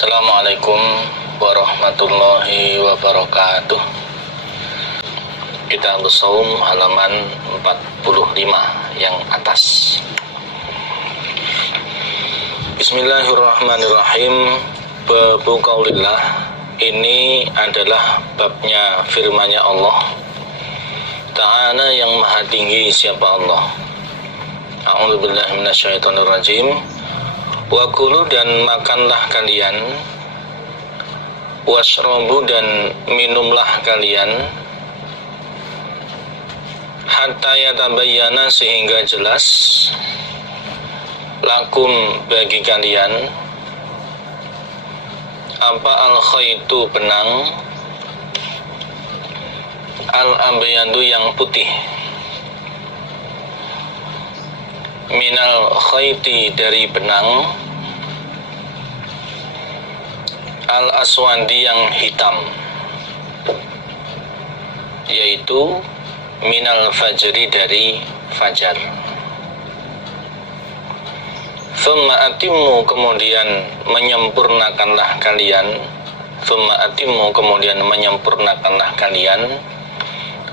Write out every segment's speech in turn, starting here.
Assalamualaikum warahmatullahi wabarakatuh. Kitab Shaum halaman 45 yang atas. Bismillahirrahmanirrahim. Babu qaulillah. Ini adalah babnya firman-Nya Allah Ta'ala yang maha tinggi. Siapa Allah? A'udzubillahi minasyaitonirrajim. Wa kulu, dan makanlah kalian, washrabu, dan minumlah kalian, hatta yatabayyana, sehingga jelas, lakum, bagi kalian, apa al-khaytu, benang, al-abyadu, yang putih, minal khayti, dari benang, al-aswadi, yang hitam, yaitu minal fajri, dari fajar. Thumma atimmu, kemudian menyempurnakanlah kalian, thumma atimmu, kemudian menyempurnakanlah kalian,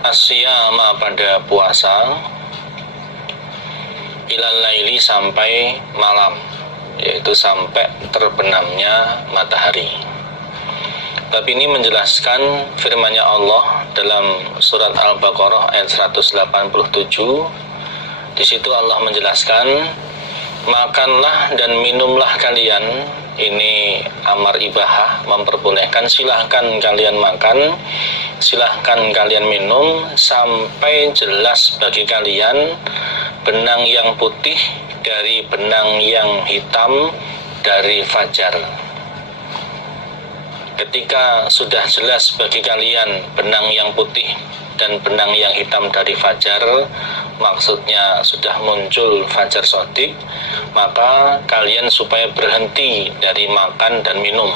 asyama, pada puasa, ilal laili, sampai malam, yaitu sampai terbenamnya matahari. Bab ini menjelaskan firman-Nya Allah dalam surat Al-Baqarah ayat 187. Di situ Allah menjelaskan, makanlah dan minumlah kalian. Ini amar ibahah, memperbolehkan. Silahkan kalian makan, silahkan kalian minum, sampai jelas bagi kalian benang yang putih dari benang yang hitam dari fajar. Ketika sudah jelas bagi kalian benang yang putih dan benang yang hitam dari fajar, maksudnya sudah muncul fajar shadiq, maka kalian supaya berhenti dari makan dan minum.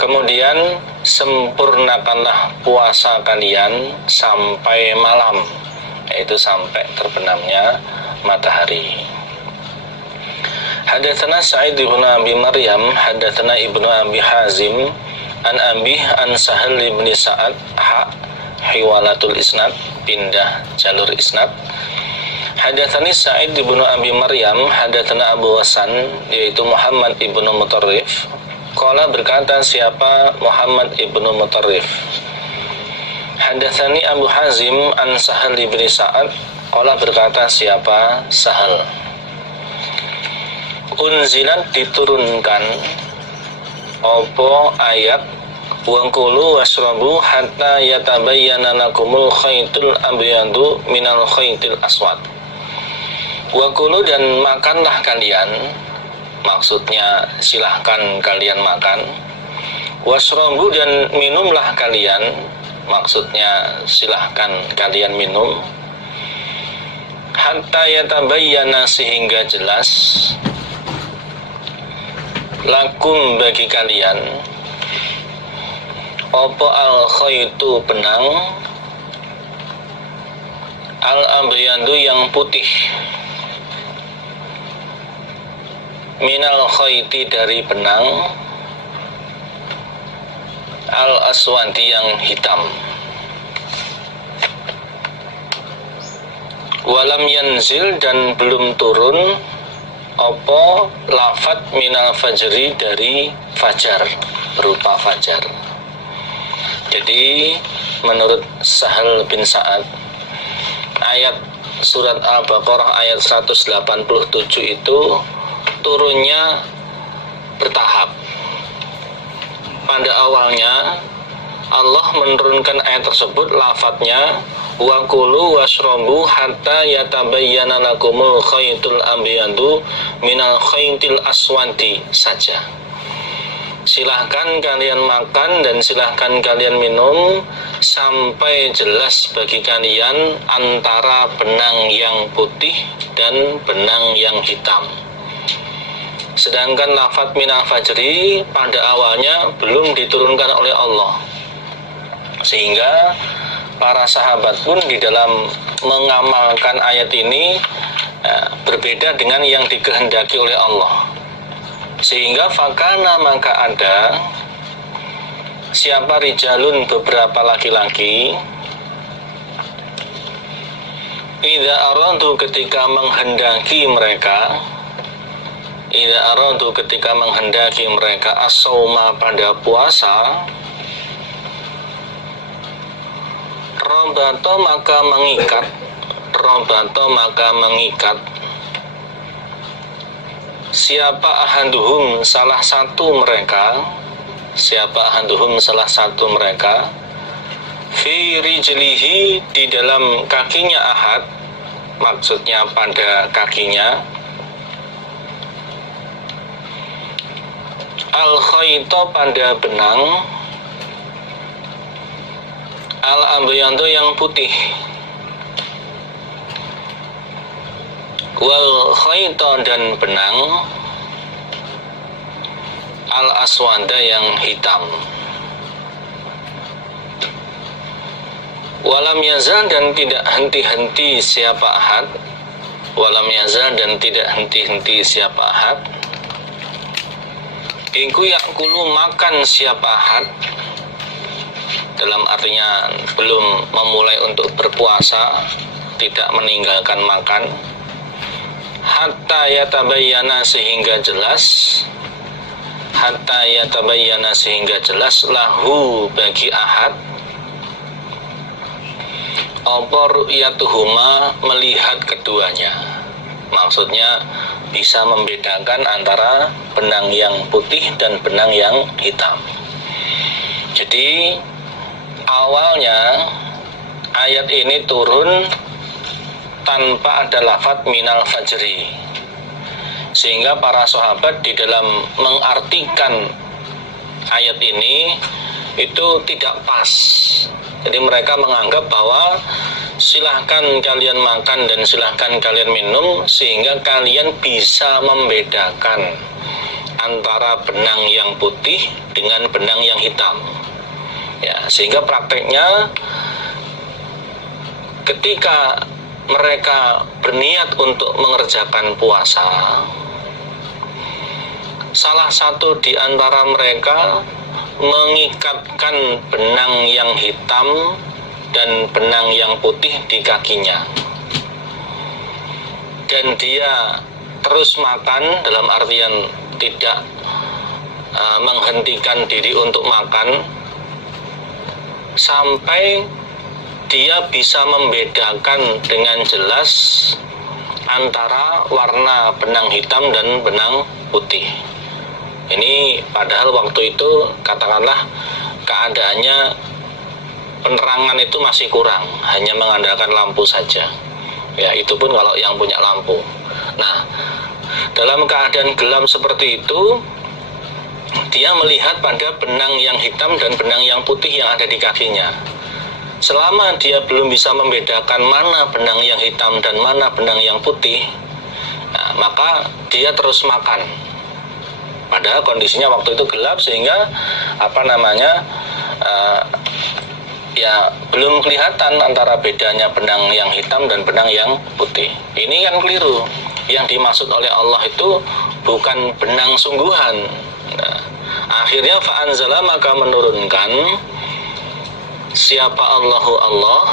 Kemudian sempurnakanlah puasa kalian sampai malam, yaitu sampai terbenamnya matahari. Hadatsana Sa'id bin Abi Maryam, hadatsana Ibnu Abi Hazim, an Abi an Sahal bin Sa'ad, hiwalatul isnad, pindah jalur isnad. Hadatsani Sa'id bin Abi Maryam, hadatsana Abu Hasan, yaitu Muhammad ibnu Mutarrif. Qala, berkata siapa Muhammad ibnu Mutarrif. Hadatsani Abu Hazim an Sahal bin Sa'ad. Qala, berkata siapa Sahal. Unzilat, diturunkan opo ayat wangkulu wasrabu hatta yatabayyana lakumul khaytul abyadu minal khaytil aswad. Wangkulu, dan makanlah kalian, maksudnya silahkan kalian makan. Wasrabu, dan minumlah kalian, maksudnya silahkan kalian minum. Hatta yatabayyana, sehingga jelas, lakum, bagi kalian, opo al-khaytu, benang, al-abyadu, yang putih, minal khayti, dari benang, al-aswadi, yang hitam. Walam yanzil, dan belum turun opo lafat minal fajri, dari fajar, berupa fajar. Jadi menurut Sahal bin Sa'ad, ayat surat Al-Baqarah ayat 187 itu turunnya bertahap. Pada awalnya Allah menurunkan ayat tersebut, lafadznya wa kulu washrabu hatta yatabayyana lakumul khaytul abyadu minal khaytil aswadi saja. Silahkan kalian makan dan silahkan kalian minum sampai jelas bagi kalian antara benang yang putih dan benang yang hitam. Sedangkan lafadz minal fajri pada awalnya belum diturunkan oleh Allah, sehingga para sahabat pun di dalam mengamalkan ayat ini berbeda dengan yang dikehendaki oleh Allah. Sehingga fakana maka ada siapa rijalun beberapa laki-laki idza aradu ketika menghendaki mereka as-sauma pada puasa robato maka mengikat siapa ahaduhum salah satu mereka fi rijlihi di dalam kakinya ahad, maksudnya pada kakinya, al khayto pada benang, al abyadu yang putih, wal khayto dan benang, al aswada yang hitam. Walam yazal dan tidak henti-henti siapa ahad, iku yakulu makan siapa ahad, dalam artinya belum memulai untuk berpuasa, tidak meninggalkan makan, hatta yatabayyana sehingga jelas lahu bagi ahad apa ru'yatuhuma melihat keduanya, maksudnya bisa membedakan antara benang yang putih dan benang yang hitam. Jadi awalnya ayat ini turun tanpa ada lafadz minal fajri, sehingga para sahabat di dalam mengartikan ayat ini itu tidak pas. Jadi mereka menganggap bahwa silahkan kalian makan dan silahkan kalian minum, sehingga kalian bisa membedakan antara benang yang putih dengan benang yang hitam. Ya, sehingga prakteknya ketika mereka berniat untuk mengerjakan puasa, salah satu di antara mereka mengikatkan benang yang hitam dan benang yang putih di kakinya, dan dia terus makan, dalam artian tidak menghentikan diri untuk makan sampai dia bisa membedakan dengan jelas antara warna benang hitam dan benang putih. Ini padahal waktu itu katakanlah keadaannya penerangan itu masih kurang, hanya mengandalkan lampu saja. Ya, itu pun kalau yang punya lampu. Nah, dalam keadaan gelap seperti itu, dia melihat pada benang yang hitam dan benang yang putih yang ada di kakinya. Selama dia belum bisa membedakan mana benang yang hitam dan mana benang yang putih, nah, maka dia terus makan. Padahal kondisinya waktu itu gelap, sehingga ya belum kelihatan antara bedanya benang yang hitam dan benang yang putih. Ini kan keliru. Yang dimaksud oleh Allah itu bukan benang sungguhan. Nah, akhirnya fa'anzala maka menurunkan siapa Allahu Allah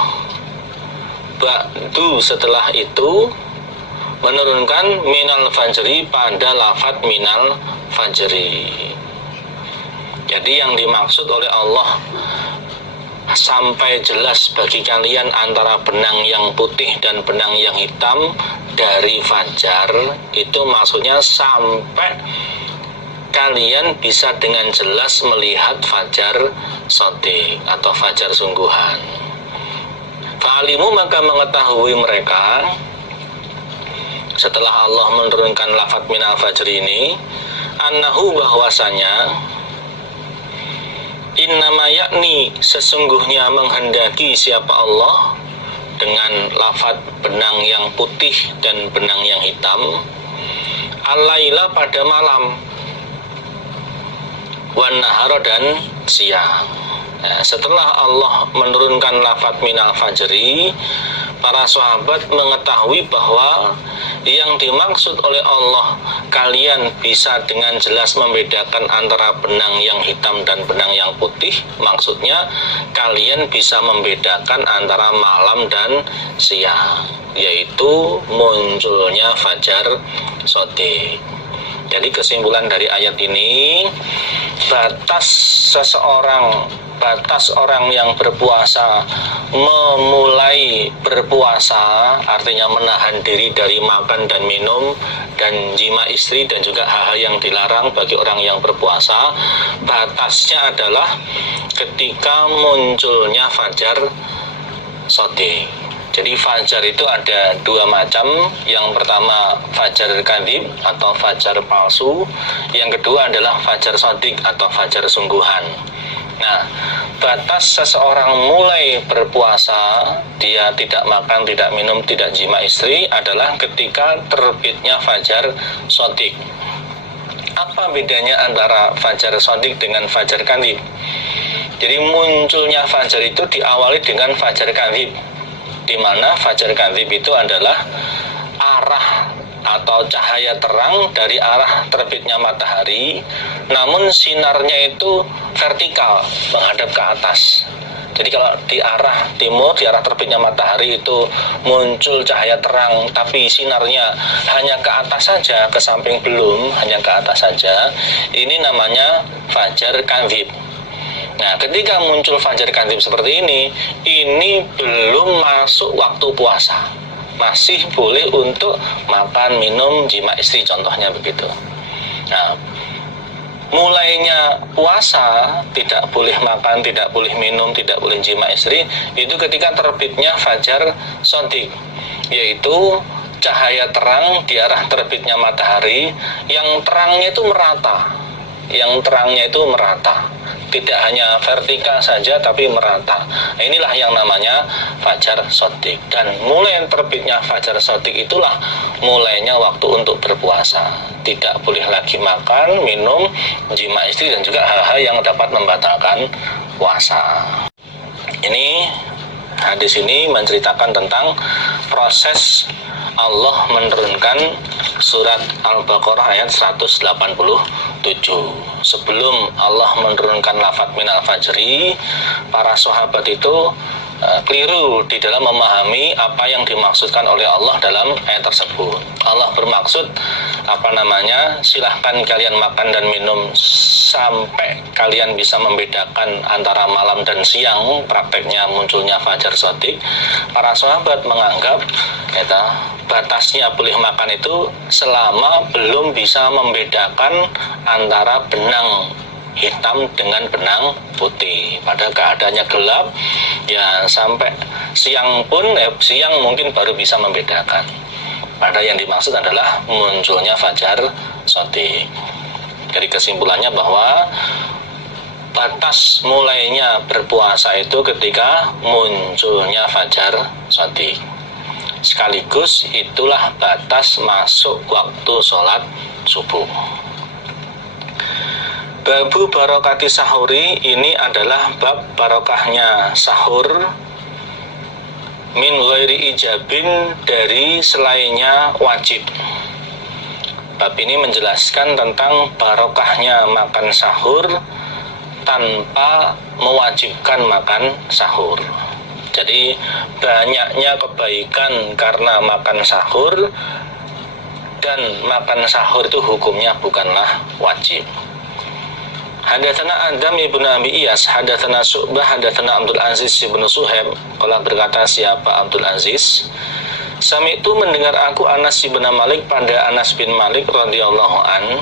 ba'du setelah itu menurunkan minal fajri pada lafadz minal fajri. Jadi yang dimaksud oleh Allah sampai jelas bagi kalian antara benang yang putih dan benang yang hitam dari fajar, itu maksudnya sampai kalian bisa dengan jelas melihat fajar shadiq atau fajar sungguhan. Fa'alimu maka mengetahui mereka setelah Allah menurunkan lafadz minal fajri ini, annahu bahwasanya innama yakni sesungguhnya menghendaki siapa Allah dengan lafadz benang yang putih dan benang yang hitam, al-laila pada malam, wan nahara dan siang. Nah, setelah Allah menurunkan lafadz minal fajri, para sahabat mengetahui bahwa yang dimaksud oleh Allah kalian bisa dengan jelas membedakan antara benang yang hitam dan benang yang putih, maksudnya kalian bisa membedakan antara malam dan siang, yaitu munculnya fajar shadiq. Jadi kesimpulan dari ayat ini, batas orang yang berpuasa memulai berpuasa, artinya menahan diri dari makan dan minum dan jima istri dan juga hal-hal yang dilarang bagi orang yang berpuasa, batasnya adalah ketika munculnya fajar shadiq. Jadi fajar itu ada dua macam. Yang pertama fajar kadhib atau fajar palsu. Yang kedua adalah fajar shadiq atau fajar sungguhan. Nah, batas seseorang mulai berpuasa, dia tidak makan, tidak minum, tidak jima istri adalah ketika terbitnya fajar shadiq. Apa bedanya antara fajar shadiq dengan fajar kadhib? Jadi munculnya fajar itu diawali dengan fajar kadhib, di mana fajar kadhib itu adalah arah atau cahaya terang dari arah terbitnya matahari, namun sinarnya itu vertikal menghadap ke atas. Jadi kalau di arah timur, di arah terbitnya matahari itu muncul cahaya terang, tapi sinarnya hanya ke atas saja, ke samping belum, hanya ke atas saja. Ini namanya fajar kadhib. Nah, ketika muncul fajar kadhib seperti ini belum masuk waktu puasa, masih boleh untuk makan, minum, jima istri, contohnya begitu. Nah, mulainya puasa tidak boleh makan, tidak boleh minum, tidak boleh jima istri itu ketika terbitnya fajar shadiq, yaitu cahaya terang di arah terbitnya matahari yang terangnya itu merata, tidak hanya vertikal saja tapi merata. Nah, inilah yang namanya fajar shadiq. Dan mulai terbitnya fajar shadiq itulah mulainya waktu untuk berpuasa. Tidak boleh lagi makan, minum, jima istri dan juga hal-hal yang dapat membatalkan puasa. Ini hadis ini menceritakan tentang proses Allah menurunkan surat Al-Baqarah ayat 187. Sebelum Allah menurunkan lafaz minal fajri, para sahabat itu keliru di dalam memahami apa yang dimaksudkan oleh Allah dalam ayat tersebut. Allah bermaksud silahkan kalian makan dan minum sampai kalian bisa membedakan antara malam dan siang, prakteknya munculnya fajar shadiq. Para sahabat menganggap batasnya boleh makan itu selama belum bisa membedakan antara benang hitam dengan benang putih. Pada keadaannya gelap, ya sampai siang pun siang mungkin baru bisa membedakan. Pada yang dimaksud adalah munculnya fajar shadiq. Jadi kesimpulannya bahwa batas mulainya berpuasa itu ketika munculnya fajar shadiq. Sekaligus itulah batas masuk waktu sholat subuh. Babu barokati sahuri, ini adalah bab barokahnya sahur min ghairi ijabin, dari selainnya wajib. Bab ini menjelaskan tentang barokahnya makan sahur tanpa mewajibkan makan sahur. Jadi banyaknya kebaikan karena makan sahur, dan makan sahur itu hukumnya bukanlah wajib. Hadatsana Adam ibnu Abi Iyas, hadatsana Syu'bah, hadatsana Abdul Aziz ibnu Suhaib. Qala berkata siapa Abdul Aziz, Sami itu mendengar aku Anas bin Malik pada Anas bin Malik radhiyallahu an.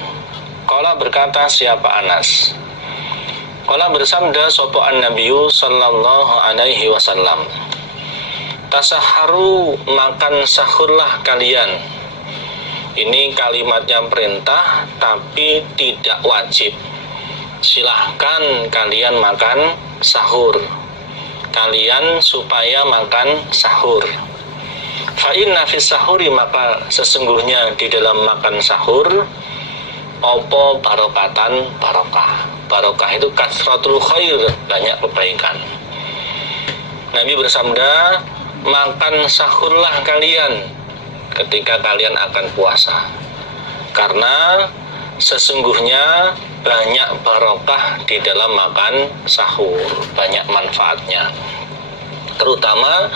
Qala berkata siapa Anas, qala bersabda sapa an-nabiyyu sallallahu alaihi wasallam, tasaharu, makan sahurlah kalian. Ini kalimatnya perintah tapi tidak wajib. Silahkan kalian makan sahur, kalian supaya makan sahur. Fa inna fis sahuri, maka sesungguhnya di dalam makan sahur opo barokatan, barokah. Barokah itu kasratul khair, banyak kebaikan. Nabi bersabda, makan sahurlah kalian ketika kalian akan puasa, karena sesungguhnya banyak barokah di dalam makan sahur, banyak manfaatnya. Terutama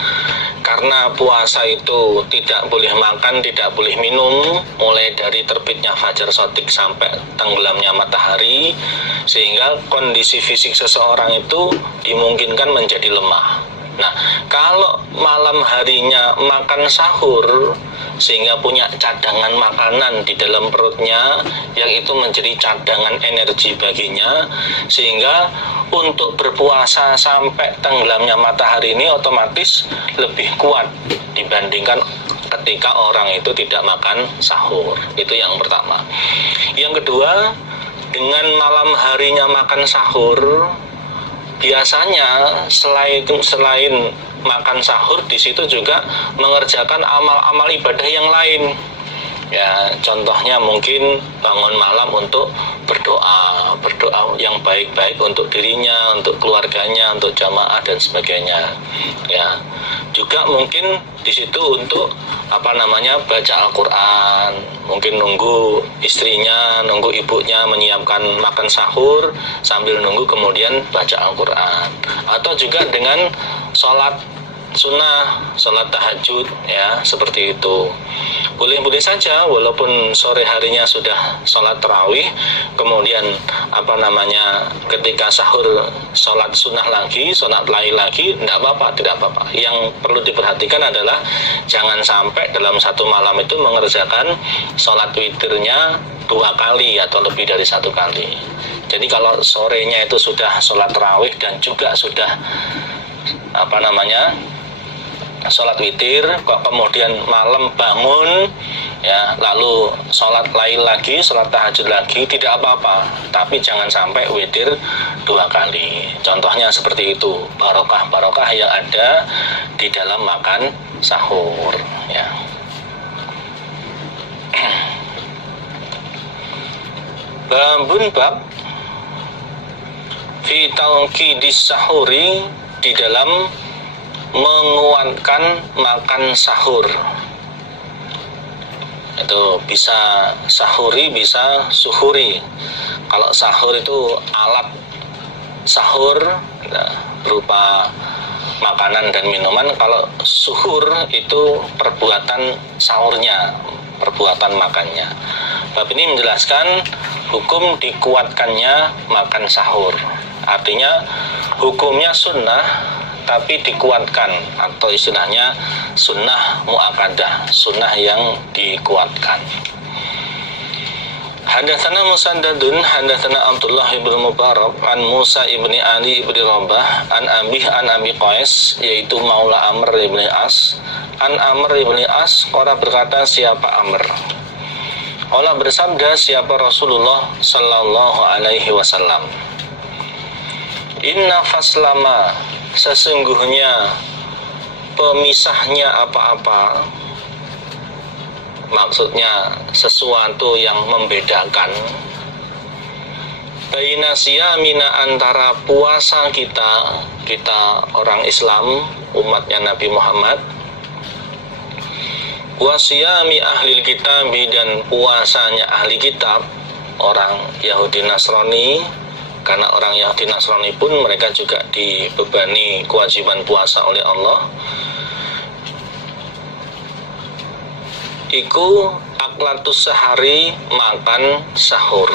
karena puasa itu tidak boleh makan, tidak boleh minum mulai dari terbitnya fajar shadiq sampai tenggelamnya matahari, sehingga kondisi fisik seseorang itu dimungkinkan menjadi lemah. Nah, kalau malam harinya makan sahur sehingga punya cadangan makanan di dalam perutnya yang itu menjadi cadangan energi baginya, sehingga untuk berpuasa sampai tenggelamnya matahari ini otomatis lebih kuat dibandingkan ketika orang itu tidak makan sahur. Itu yang pertama. Yang kedua, dengan malam harinya makan sahur, biasanya selain makan sahur, di situ juga mengerjakan amal-amal ibadah yang lain. Ya, contohnya mungkin bangun malam untuk berdoa yang baik-baik untuk dirinya, untuk keluarganya, untuk jamaah dan sebagainya. Ya, juga mungkin di situ untuk baca Al-Quran, mungkin nunggu istrinya, nunggu ibunya menyiapkan makan sahur sambil nunggu kemudian baca Al-Quran, atau juga dengan sholat sunnah, sholat tahajud, ya, seperti itu. Boleh-boleh saja walaupun sore harinya sudah sholat tarawih, kemudian ketika sahur sholat sunnah lagi, sholat lain lagi, tidak apa-apa. Yang perlu diperhatikan adalah jangan sampai dalam satu malam itu mengerjakan sholat witirnya 2 kali atau lebih dari 1 kali. Jadi kalau sorenya itu sudah sholat tarawih dan juga sudah sholat witir, kok kemudian malam bangun, ya, lalu sholat lain lagi, sholat tahajud lagi, tidak apa-apa, tapi jangan sampai witir 2 kali. Contohnya seperti itu, barokah yang ada di dalam makan sahur, ya. Bab fi tauqidis sahuri, di dalam menguatkan makan sahur. Itu bisa sahuri, bisa suhuri. Kalau sahur itu alat sahur, berupa makanan dan minuman. Kalau suhur itu perbuatan sahurnya, perbuatan makannya. Bab ini menjelaskan hukum dikuatkannya makan sahur. Artinya hukumnya sunnah tapi dikuatkan, atau istilahnya sunnah mu'akadah, sunnah yang dikuatkan. Hadatsana Musaddadun, hadatsana Abdullah ibn Mubarak an Musa ibni Ali ibni Rabah an Abi Qais, yaitu Maula Amr ibni As, an Amr ibni As, orang berkata, siapa Amr? Allah bersabda, siapa Rasulullah sallallahu alaihi wasallam, inna faslama, sesungguhnya pemisahnya apa-apa, maksudnya sesuatu yang membedakan, baina siyamina, antara puasa kita orang Islam, umatnya Nabi Muhammad, wa siyami ahli kitab, dan puasanya ahli kitab, orang Yahudi Nasrani. Karena orang Yahudi Nasrani pun mereka juga dibebani kewajiban puasa oleh Allah. Iku aklatus sahari, makan sahur.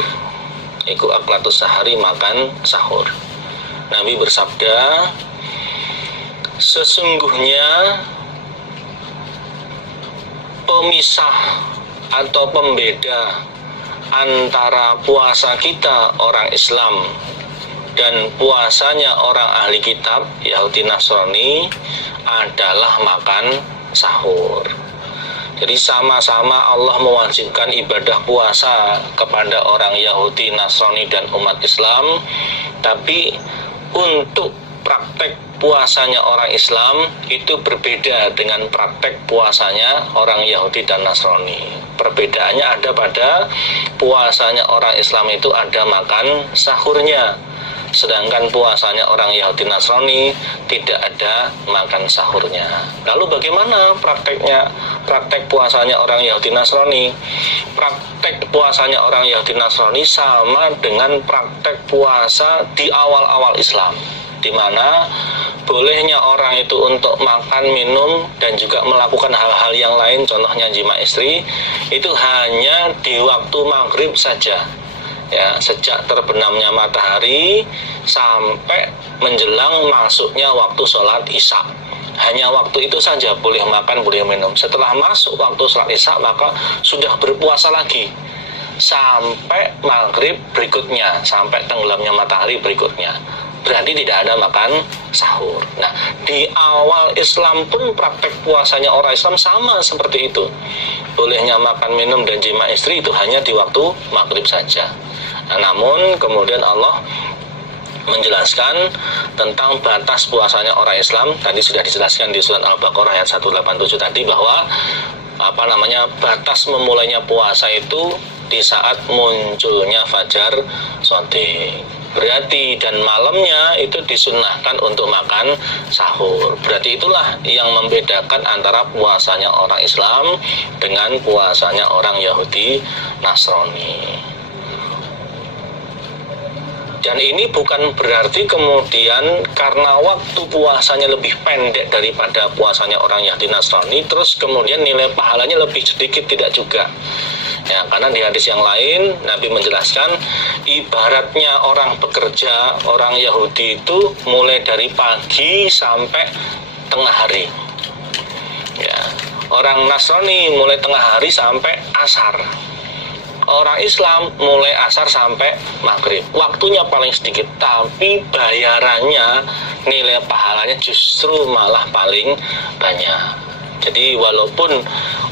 Iku aklatus sahari, makan sahur. Nabi bersabda, sesungguhnya pemisah atau pembeda antara puasa kita orang Islam dan puasanya orang ahli kitab Yahudi Nasrani adalah makan sahur. Jadi sama-sama Allah mewajibkan ibadah puasa kepada orang Yahudi Nasrani dan umat Islam, tapi untuk praktek puasanya orang Islam itu berbeda dengan praktek puasanya orang Yahudi dan Nasrani. Perbedaannya ada pada puasanya orang Islam itu ada makan sahurnya, sedangkan puasanya orang Yahudi Nasrani tidak ada makan sahurnya. Lalu bagaimana prakteknya? Praktek puasanya orang Yahudi Nasrani. Praktek puasanya orang Yahudi Nasrani sama dengan praktek puasa di awal-awal Islam, di mana bolehnya orang itu untuk makan, minum, dan juga melakukan hal-hal yang lain, contohnya jima istri, itu hanya di waktu maghrib saja. Ya, sejak terbenamnya matahari sampai menjelang masuknya waktu sholat isya, hanya waktu itu saja boleh makan, boleh minum. Setelah masuk waktu sholat isya maka sudah berpuasa lagi sampai maghrib berikutnya, sampai tenggelamnya matahari berikutnya. Berarti tidak ada makan sahur. Nah, di awal Islam pun praktek puasanya orang Islam sama seperti itu. Bolehnya makan, minum, dan jima istri itu hanya di waktu maghrib saja. Nah, namun kemudian Allah menjelaskan tentang batas puasanya orang Islam. Tadi sudah dijelaskan di surat Al-Baqarah ayat 187 tadi, bahwa batas memulainya puasa itu di saat munculnya fajar shadiq. Berarti dan malamnya itu disunnahkan untuk makan sahur. Berarti itulah yang membedakan antara puasanya orang Islam dengan puasanya orang Yahudi Nasrani. Dan ini bukan berarti kemudian karena waktu puasanya lebih pendek daripada puasanya orang Yahudi Nasrani, terus kemudian nilai pahalanya lebih sedikit, tidak juga. Ya, karena di hadis yang lain Nabi menjelaskan, ibaratnya orang bekerja, orang Yahudi itu mulai dari pagi sampai tengah hari. Ya, orang Nasrani mulai tengah hari sampai asar. Orang Islam mulai asar sampai maghrib. Waktunya paling sedikit, tapi bayarannya, nilai pahalanya justru malah paling banyak. Jadi walaupun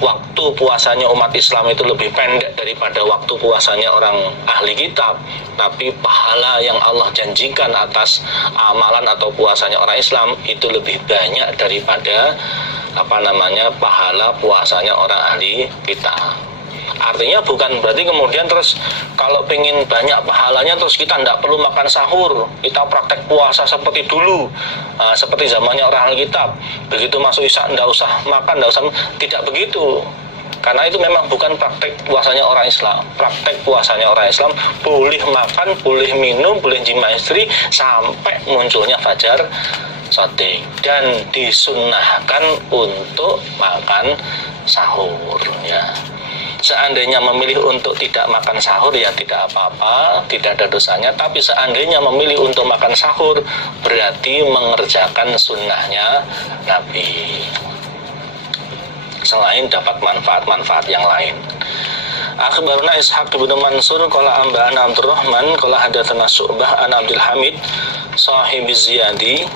waktu puasanya umat Islam itu lebih pendek daripada waktu puasanya orang ahli kitab, tapi pahala yang Allah janjikan atas amalan atau puasanya orang Islam itu lebih banyak daripada pahala puasanya orang ahli kitab. Artinya bukan berarti kemudian terus kalau pengen banyak pahalanya terus kita tidak perlu makan sahur, kita praktek puasa seperti dulu, seperti zamannya orang Alkitab. Begitu masuk isya tidak usah makan, tidak begitu. Karena itu memang bukan praktek puasanya orang Islam. Praktek puasanya orang Islam boleh makan, boleh minum, boleh jima istri sampai munculnya fajar shadiq, dan disunnahkan untuk makan sahur, ya. Seandainya memilih untuk tidak makan sahur ya tidak apa-apa, tidak ada dosanya. Tapi seandainya memilih untuk makan sahur berarti mengerjakan sunnahnya Nabi, selain dapat manfaat-manfaat yang lain. Akhbaruna Ishaq bin Mansur qala amba'ana Abdurrahman qala hadatsana Syu'bah an Abdul Hamid sahibi Ziyadi,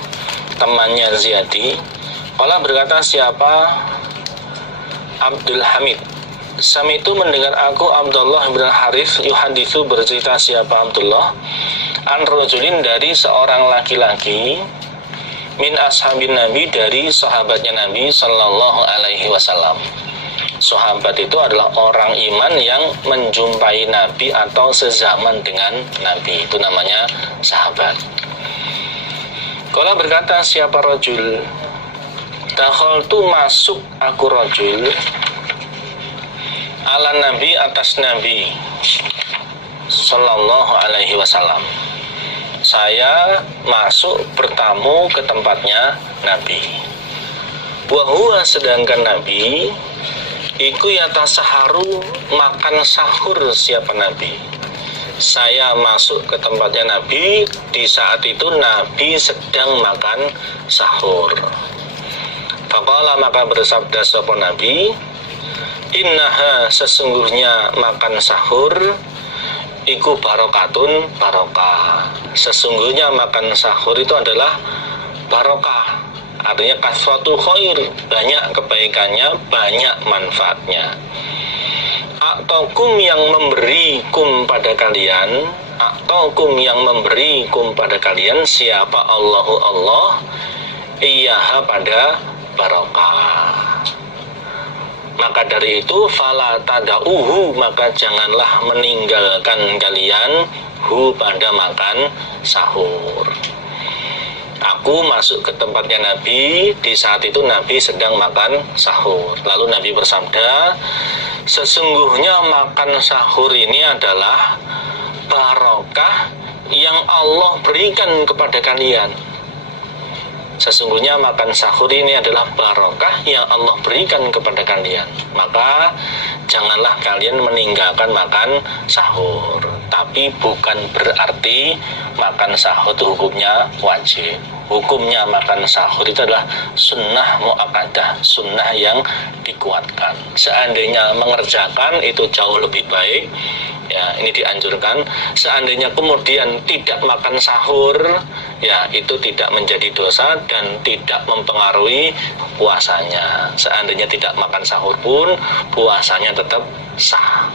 temannya Ziyadi. Qala berkata siapa Abdul Hamid, Sami itu mendengar aku Abdullah bin Harith yuhaditsu bercerita siapa Abdullah an rajulin dari seorang laki-laki min ashabin Nabi dari sahabatnya Nabi sallallahu alaihi wasallam. Sahabat itu adalah orang iman yang menjumpai Nabi atau sezaman dengan Nabi, itu namanya sahabat. Qala berkata siapa rajul, dakhaltu masuk aku rajul ala Nabi atas Nabi sallallahu alaihi wasallam. Saya masuk bertamu ke tempatnya Nabi. Wa huwa sedangkan Nabi iku yatasaharu makan sahur siapa Nabi. Saya masuk ke tempatnya Nabi, di saat itu Nabi sedang makan sahur. Faqala maka bersabda sapa Nabi, innaha sesungguhnya makan sahur iku barokatun barokah. Sesungguhnya makan sahur itu adalah barokah, artinya kasratu khair, banyak kebaikannya, banyak manfaatnya. A'takum yang memberikum pada kalian, a'takum yang memberikum pada kalian siapa Allahu Allah, iyaha pada barokah. Maka dari itu fala tada'uhu, maka janganlah meninggalkan kalian hu pada makan sahur. Aku masuk ke tempatnya Nabi, di saat itu Nabi sedang makan sahur. Lalu Nabi bersabda, sesungguhnya makan sahur ini adalah barokah yang Allah berikan kepada kalian. Sesungguhnya makan sahur ini adalah barokah yang Allah berikan kepada kalian. Maka janganlah kalian meninggalkan makan sahur. Tapi bukan berarti makan sahur itu hukumnya wajib. Hukumnya makan sahur itu adalah sunnah mu'akkadah, sunnah yang dikuatkan. Seandainya mengerjakan itu jauh lebih baik, ya ini dianjurkan. Seandainya kemudian tidak makan sahur, ya itu tidak menjadi dosa dan tidak mempengaruhi puasanya. Seandainya tidak makan sahur pun puasanya tetap sah.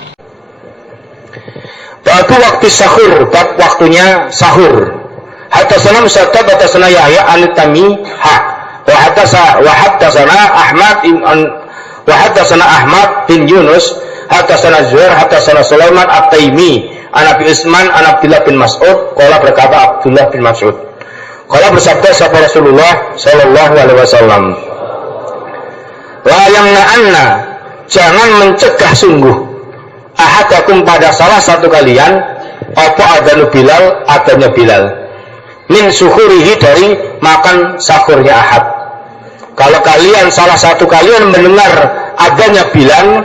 Batu waktu sahur, bab waktunya sahur. Hadatsana Musaddad hadatsana Yahya an-Tami wa hadatsana Ahmad bin Yunus hadatsana Zuhair hadatsana Sulaiman at-Taimi an Abi Utsman an Abdullah bin Mas'ud qala berkata Abdullah bin Mas'ud qala bersabda sabda Rasulullah sallallahu alaihi wasallam, la yamna'anna, jangan mencegah sungguh ahadakum pada salah satu kalian apa adanu Bilal, adanya Bilal, min suhurihi, dari makan sahurnya ahad. Kalau kalian, salah satu kalian mendengar adanya Bilal,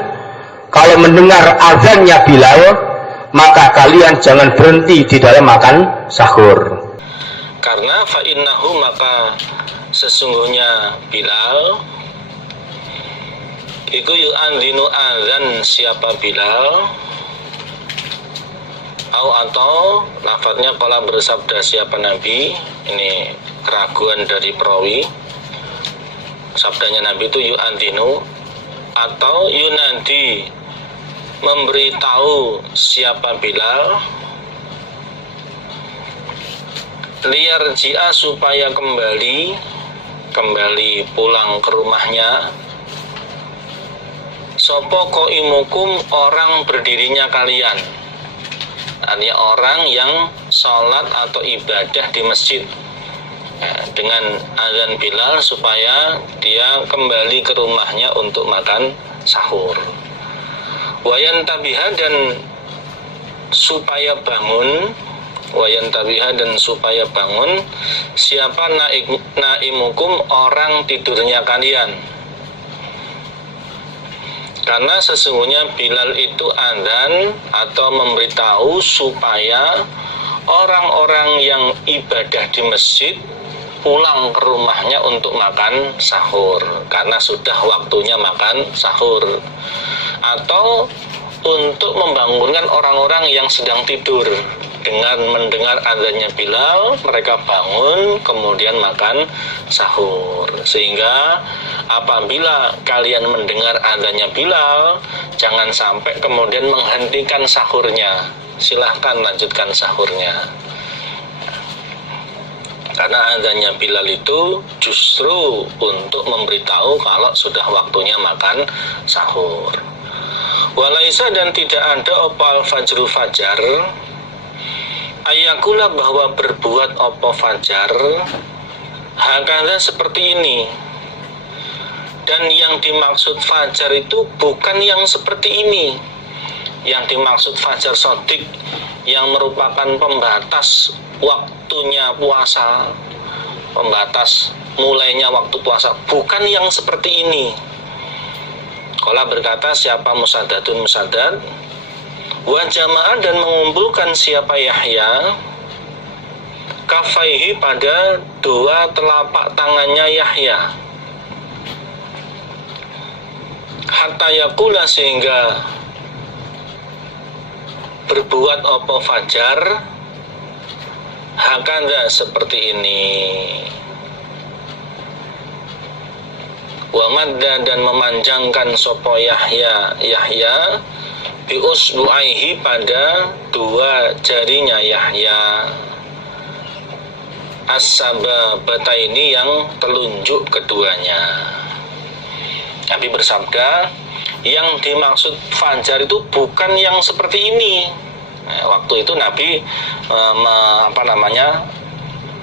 kalau mendengar azannya Bilal, maka kalian jangan berhenti di dalam makan sahur. Karena fa'innahu, maka sesungguhnya Bilal iku yu'adzinu azan, siapa Bilal, atau lafadznya kala bersabda siapa Nabi, ini keraguan dari perawi. Sabdanya Nabi itu yu'adzinu atau yunadi, memberitahu siapa Bilal, liyarji'a, supaya kembali pulang ke rumahnya, sopo koimukum, orang berdirinya kalian, artinya orang yang sholat atau ibadah di masjid, ya, dengan azan Bilal supaya dia kembali ke rumahnya untuk makan sahur. Wayan tabiha, dan supaya bangun, siapa naimukum, orang tidurnya kalian. Karena sesungguhnya Bilal itu azan atau memberitahu supaya orang-orang yang ibadah di masjid pulang ke rumahnya untuk makan sahur, karena sudah waktunya makan sahur, atau untuk membangunkan orang-orang yang sedang tidur. Dengan mendengar azannya Bilal, mereka bangun kemudian makan sahur. Sehingga apabila kalian mendengar azannya Bilal, jangan sampai kemudian menghentikan sahurnya. Silahkan lanjutkan sahurnya. Karena azannya Bilal itu justru untuk memberitahu kalau sudah waktunya makan sahur. Walaisa, dan tidak ada opal fajru fajar, ayakula, bahwa berbuat opo fajar, hakanda, seperti ini. Dan yang dimaksud fajar itu bukan yang seperti ini. Yang dimaksud fajar sodik, yang merupakan pembatas waktunya puasa, pembatas mulainya waktu puasa, bukan yang seperti ini. Qala berkata siapa Musaddadun Musaddad, wa jamaah, dan mengumpulkan siapa Yahya, kafaihi, pada dua telapak tangannya Yahya, hatta yakula, sehingga berbuat opo fajar, hakanda, seperti ini. Wa madda, dan memanjangkan sopo Yahya bi usbu'aihi, pada dua jarinya Yahya, as-sababataini, yang telunjuk keduanya. Nabi bersabda, yang dimaksud fajar itu bukan yang seperti ini. Waktu itu Nabi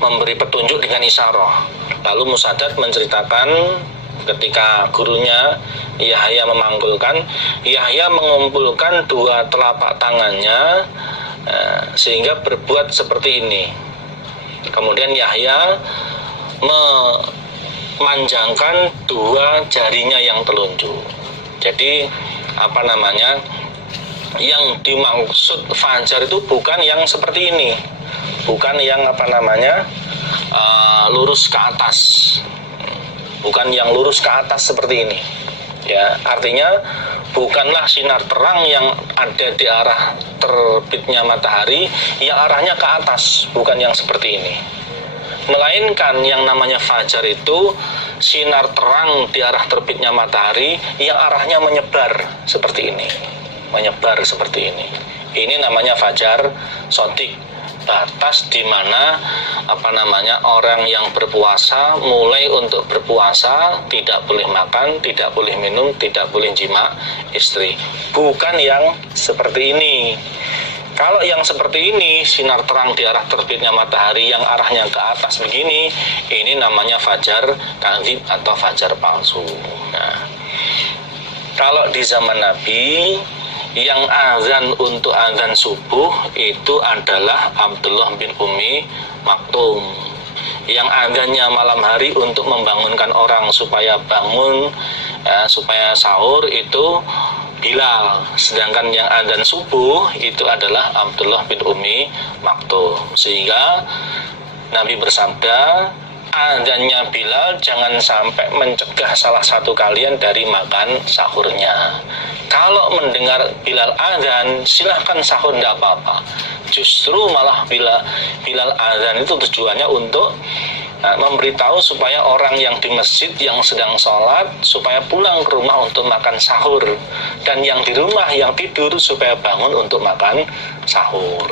memberi petunjuk dengan isyarah. Lalu Musaddad menceritakan ketika gurunya Yahya memanggulkan, Yahya mengumpulkan dua telapak tangannya sehingga berbuat seperti ini. Kemudian Yahya memanjangkan dua jarinya yang telunjuk. Jadi yang dimaksud fajar itu bukan yang seperti ini, bukan yang lurus ke atas, bukan yang lurus ke atas seperti ini. Ya, artinya bukanlah sinar terang yang ada di arah terbitnya matahari yang arahnya ke atas, bukan yang seperti ini. Melainkan yang namanya fajar itu sinar terang di arah terbitnya matahari yang arahnya menyebar seperti ini, menyebar seperti ini. Ini namanya fajar sodik, batas di mana orang yang berpuasa mulai untuk berpuasa tidak boleh makan, tidak boleh minum, tidak boleh jima istri. Bukan yang seperti ini. Kalau yang seperti ini, sinar terang di arah terbitnya matahari yang arahnya ke atas begini, ini namanya fajar kadzib atau fajar palsu. Nah, kalau di zaman Nabi, yang azan untuk azan subuh itu adalah Abdullah bin Ummi Maktum. Yang azannya malam hari untuk membangunkan orang supaya bangun, supaya sahur itu Bilal. Sedangkan yang azan subuh itu adalah Abdullah bin Ummi Maktum. Sehingga Nabi bersabda, azannya Bilal jangan sampai mencegah salah satu kalian dari makan sahurnya. Kalau mendengar Bilal azan, silahkan sahur, tidak apa-apa. Justru malah Bilal azan itu tujuannya untuk memberitahu supaya orang yang di masjid yang sedang sholat supaya pulang ke rumah untuk makan sahur, dan yang di rumah yang tidur supaya bangun untuk makan sahur.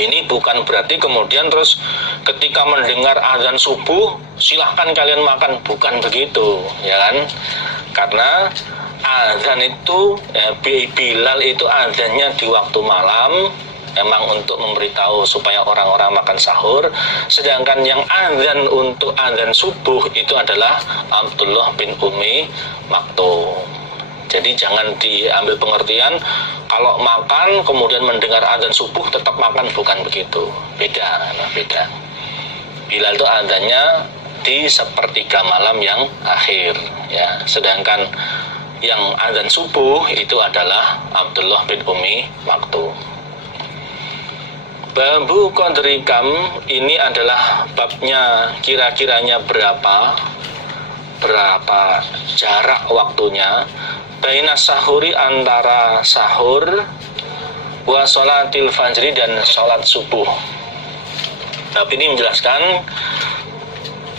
Ini bukan berarti kemudian terus ketika mendengar azan subuh silahkan kalian makan, bukan begitu, ya kan? Karena azan itu Bilal itu azannya di waktu malam memang untuk memberitahu supaya orang-orang makan sahur. Sedangkan yang azan untuk azan subuh itu adalah Abdullah bin Ummi Maktum. Jadi jangan diambil pengertian kalau makan kemudian mendengar azan subuh tetap makan, bukan begitu. Beda. Bilal itu azannya di sepertiga malam yang akhir, ya. Sedangkan yang azan subuh itu adalah Abdullah bin Ummi Maktum. Babu qadrikam ini adalah babnya kira-kiranya berapa jarak waktunya baina sahuri, antara sahur, wa sholatil fajri, dan sholat subuh. Tapi ini menjelaskan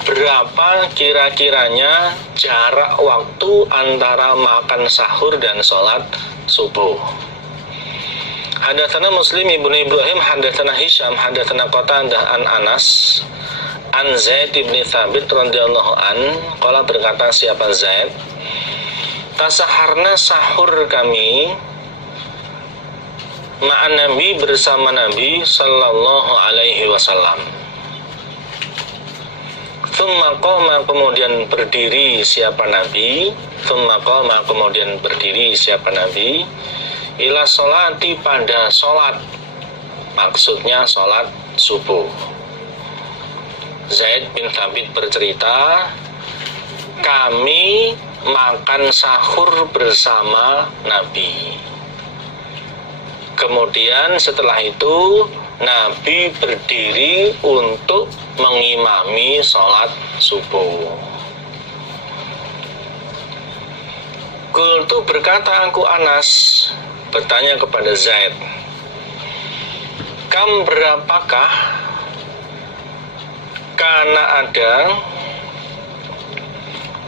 berapa kira-kiranya jarak waktu antara makan sahur dan sholat subuh. Hadatsana Muslim ibnu Ibrahim, hadatsana Hisham, hadatsana Qatadah an Anas an Zaid bin Thabit radhiyallahu an, qala, berkata siapa Zaid, tasaharna sahur kami ma'an Nabi, bersama Nabi sallallahu alaihi wasallam. Tsumma qama, kemudian berdiri siapa Nabi, tsumma qama, kemudian berdiri siapa Nabi, ila sholati, pada sholat, maksudnya sholat subuh. Zaid bin Thabit bercerita, kami makan sahur bersama Nabi. Kemudian setelah itu Nabi berdiri untuk mengimami sholat subuh. Qultu, berkata aku Anas, bertanya kepada Zaid, kam, berapakah, karena ada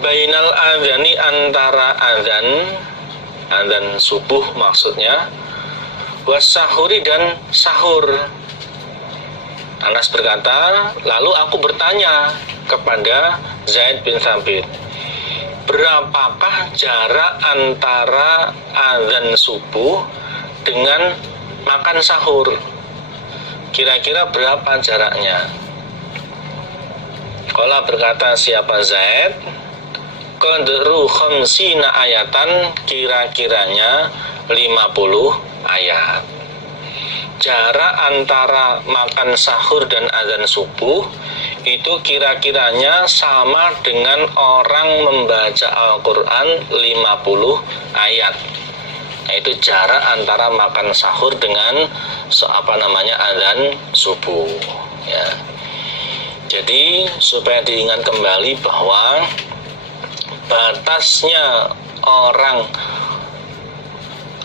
bainal adzani, antara azan subuh maksudnya, wasahuri, dan sahur. Anas berkata, lalu aku bertanya kepada Zaid bin Thabit, berapakah jarak antara azan subuh dengan makan sahur? Kira-kira berapa jaraknya? Qala berkata siapa Zaid, qadru khamsina ayatan, kira-kiranya 50 ayat. Jarak antara makan sahur dan azan subuh itu kira-kiranya sama dengan orang membaca Al-Quran 50 ayat. Nah, itu jarak antara makan sahur dengan azan subuh ya. Jadi supaya diingat kembali bahwa batasnya orang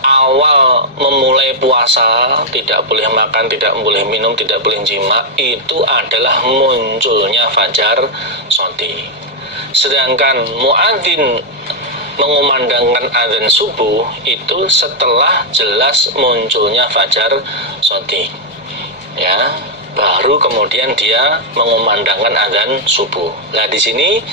awal memulai puasa, tidak boleh makan, tidak boleh minum, tidak boleh jima, itu adalah munculnya fajar shadiq. Sedangkan muadzin mengumandangkan azan subuh itu setelah jelas munculnya fajar shadiq ya, baru kemudian dia mengumandangkan azan subuh. Nah, di sini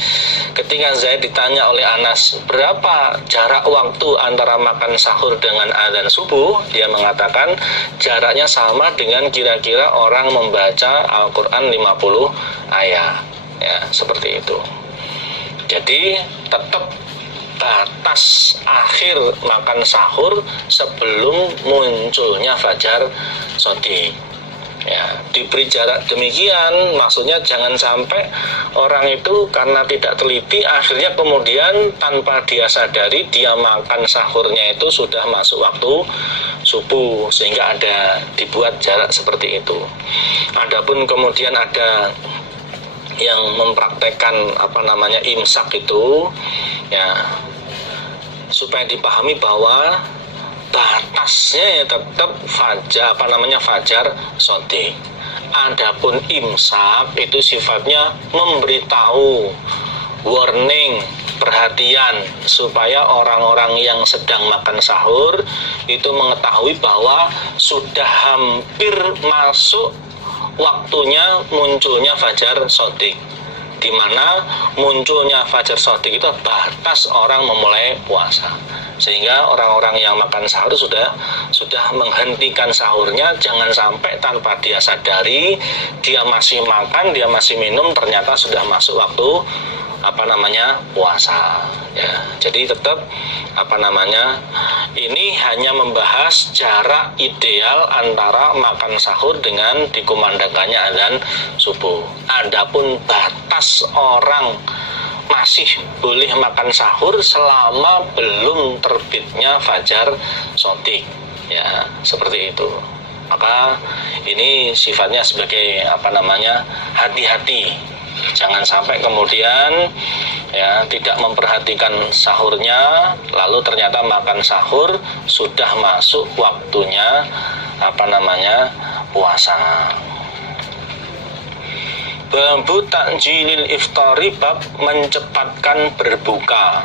ketika Zaid ditanya oleh Anas berapa jarak waktu antara makan sahur dengan azan subuh, dia mengatakan jaraknya sama dengan kira-kira orang membaca Al-Quran 50 ayat ya, seperti itu. Jadi tetap batas akhir makan sahur sebelum munculnya fajar shadiq ya, diberi jarak demikian. Maksudnya jangan sampai orang itu karena tidak teliti akhirnya kemudian tanpa dia sadari dia makan sahurnya itu sudah masuk waktu subuh, sehingga ada dibuat jarak seperti itu. Adapun kemudian ada yang mempraktekkan imsak itu ya, supaya dipahami bahwa batasnya ya tetap fajar shadiq. Adapun imsak itu sifatnya memberitahu, warning, perhatian, supaya orang-orang yang sedang makan sahur itu mengetahui bahwa sudah hampir masuk waktunya munculnya fajar shadiq, di mana munculnya fajar shadiq itu batas orang memulai puasa, sehingga orang-orang yang makan sahur sudah menghentikan sahurnya. Jangan sampai tanpa dia sadari dia masih makan, dia masih minum, ternyata sudah masuk waktu puasa ya. Jadi tetap ini hanya membahas jarak ideal antara makan sahur dengan dikumandangkannya azan subuh. Adapun batas orang masih boleh makan sahur selama belum terbitnya fajar shadiq ya, seperti itu. Maka ini sifatnya sebagai hati-hati, jangan sampai kemudian ya tidak memperhatikan sahurnya, lalu ternyata makan sahur sudah masuk waktunya puasa. Babu takjilil iftari, bab mencepatkan berbuka.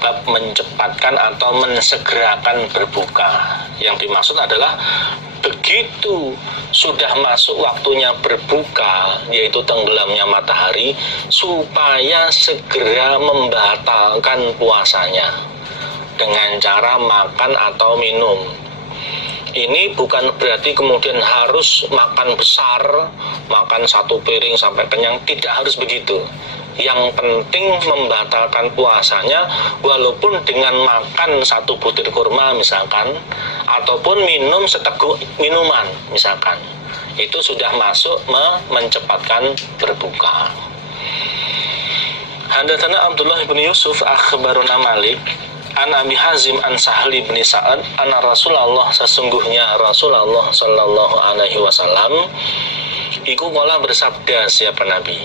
Bab mencepatkan atau mensegerakan berbuka. Yang dimaksud adalah begitu sudah masuk waktunya berbuka, yaitu tenggelamnya matahari, supaya segera membatalkan puasanya dengan cara makan atau minum. Ini bukan berarti kemudian harus makan besar, makan satu piring sampai kenyang, tidak harus begitu. Yang penting membatalkan puasanya walaupun dengan makan satu butir kurma misalkan, ataupun minum seteguk minuman misalkan, itu sudah masuk mencepatkan berbuka. Hadatsana Abdullah bin Yusuf akhbaruna Malik an Abi Hazim an Sahal bin Sa'ad anna Rasulullah, sesungguhnya Rasulullah sallallahu alaihi wasallam iku kala bersabda, siapa Nabi,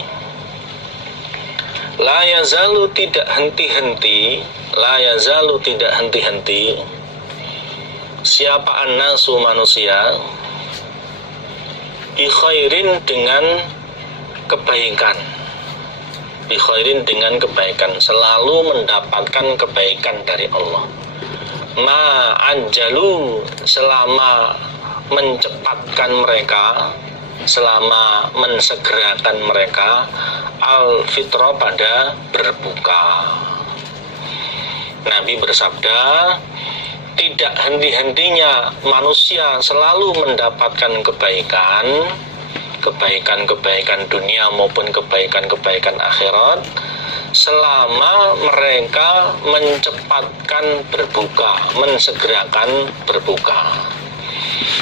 la yazalu tidak henti-henti, la yazalu tidak henti-henti, siapa annasu manusia, bi khairin dengan kebaikan, bi khairin dengan kebaikan, selalu mendapatkan kebaikan dari Allah. Ma ajalu, selama mencepatkan mereka, selama mensegerakan mereka al-fitra pada berbuka. Nabi bersabda, tidak henti-hentinya manusia selalu mendapatkan kebaikan dunia maupun kebaikan akhirat selama mereka mencepatkan berbuka, mensegerakan berbuka.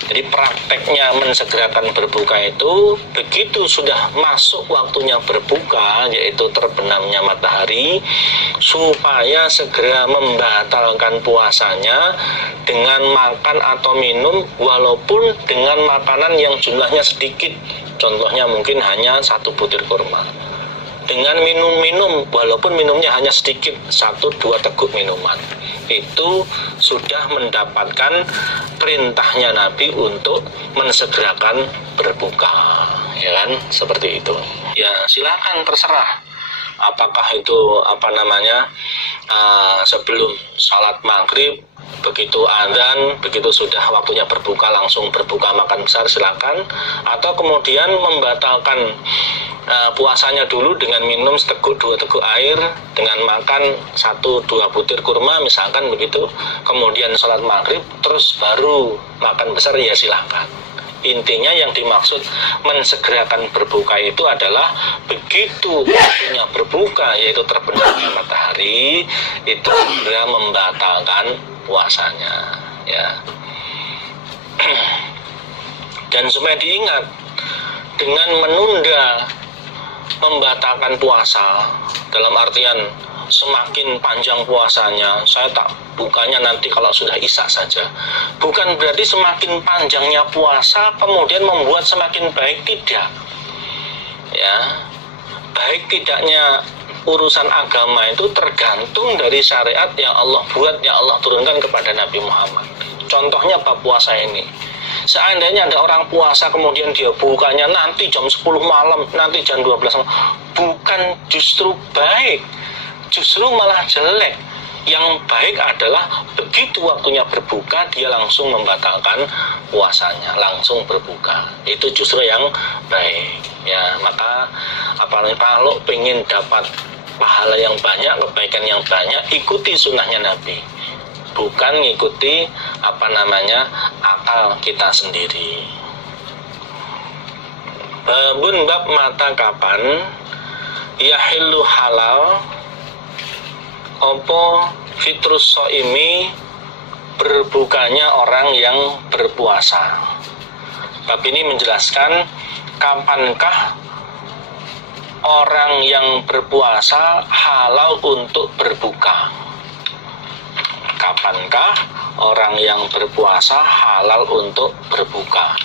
Jadi prakteknya mensegerakan berbuka itu begitu sudah masuk waktunya berbuka, yaitu terbenamnya matahari, supaya segera membatalkan puasanya dengan makan atau minum walaupun dengan makanan yang jumlahnya sedikit. Contohnya mungkin hanya 1 butir kurma. Dengan minum walaupun minumnya hanya sedikit, 1-2 teguk minuman, itu sudah mendapatkan perintahnya Nabi untuk mensegerakan berbuka, ya kan, seperti itu. Ya silakan, terserah apakah itu sebelum salat maghrib, begitu azan, begitu sudah waktunya berbuka langsung berbuka makan besar, silakan, atau kemudian membatalkan puasanya dulu dengan minum 1-2 teguk air, dengan makan 1-2 butir kurma misalkan begitu, kemudian sholat maghrib terus baru makan besar, ya silahkan. Intinya yang dimaksud mensegerakan berbuka itu adalah begitu waktunya berbuka, yaitu terbenamnya matahari, itu segera membatalkan puasanya, ya. Dan supaya diingat, dengan menunda membatalkan puasa, dalam artian semakin panjang puasanya, saya tak bukanya nanti kalau sudah isya saja, bukan berarti semakin panjangnya puasa kemudian membuat semakin baik, tidak, ya. Baik tidaknya urusan agama itu tergantung dari syariat yang Allah buat, yang Allah turunkan kepada Nabi Muhammad. Contohnya bab puasa ini, seandainya ada orang puasa kemudian dia bukanya nanti jam 10 malam, nanti jam 12 malam, bukan justru baik, justru malah jelek. Yang baik adalah begitu waktunya berbuka dia langsung membatalkan puasanya, langsung berbuka. Itu justru yang baik, ya. Maka kalau pengen dapat pahala yang banyak, kebaikan yang banyak, ikuti sunnahnya Nabi, bukan ngikuti akal kita sendiri. Babun bab mata kapan yahillu halal opo fitrus soimi berbukanya orang yang berpuasa. Bab ini menjelaskan kapankah orang yang berpuasa halal untuk berbuka. Kapankah orang yang berpuasa halal untuk berbuka?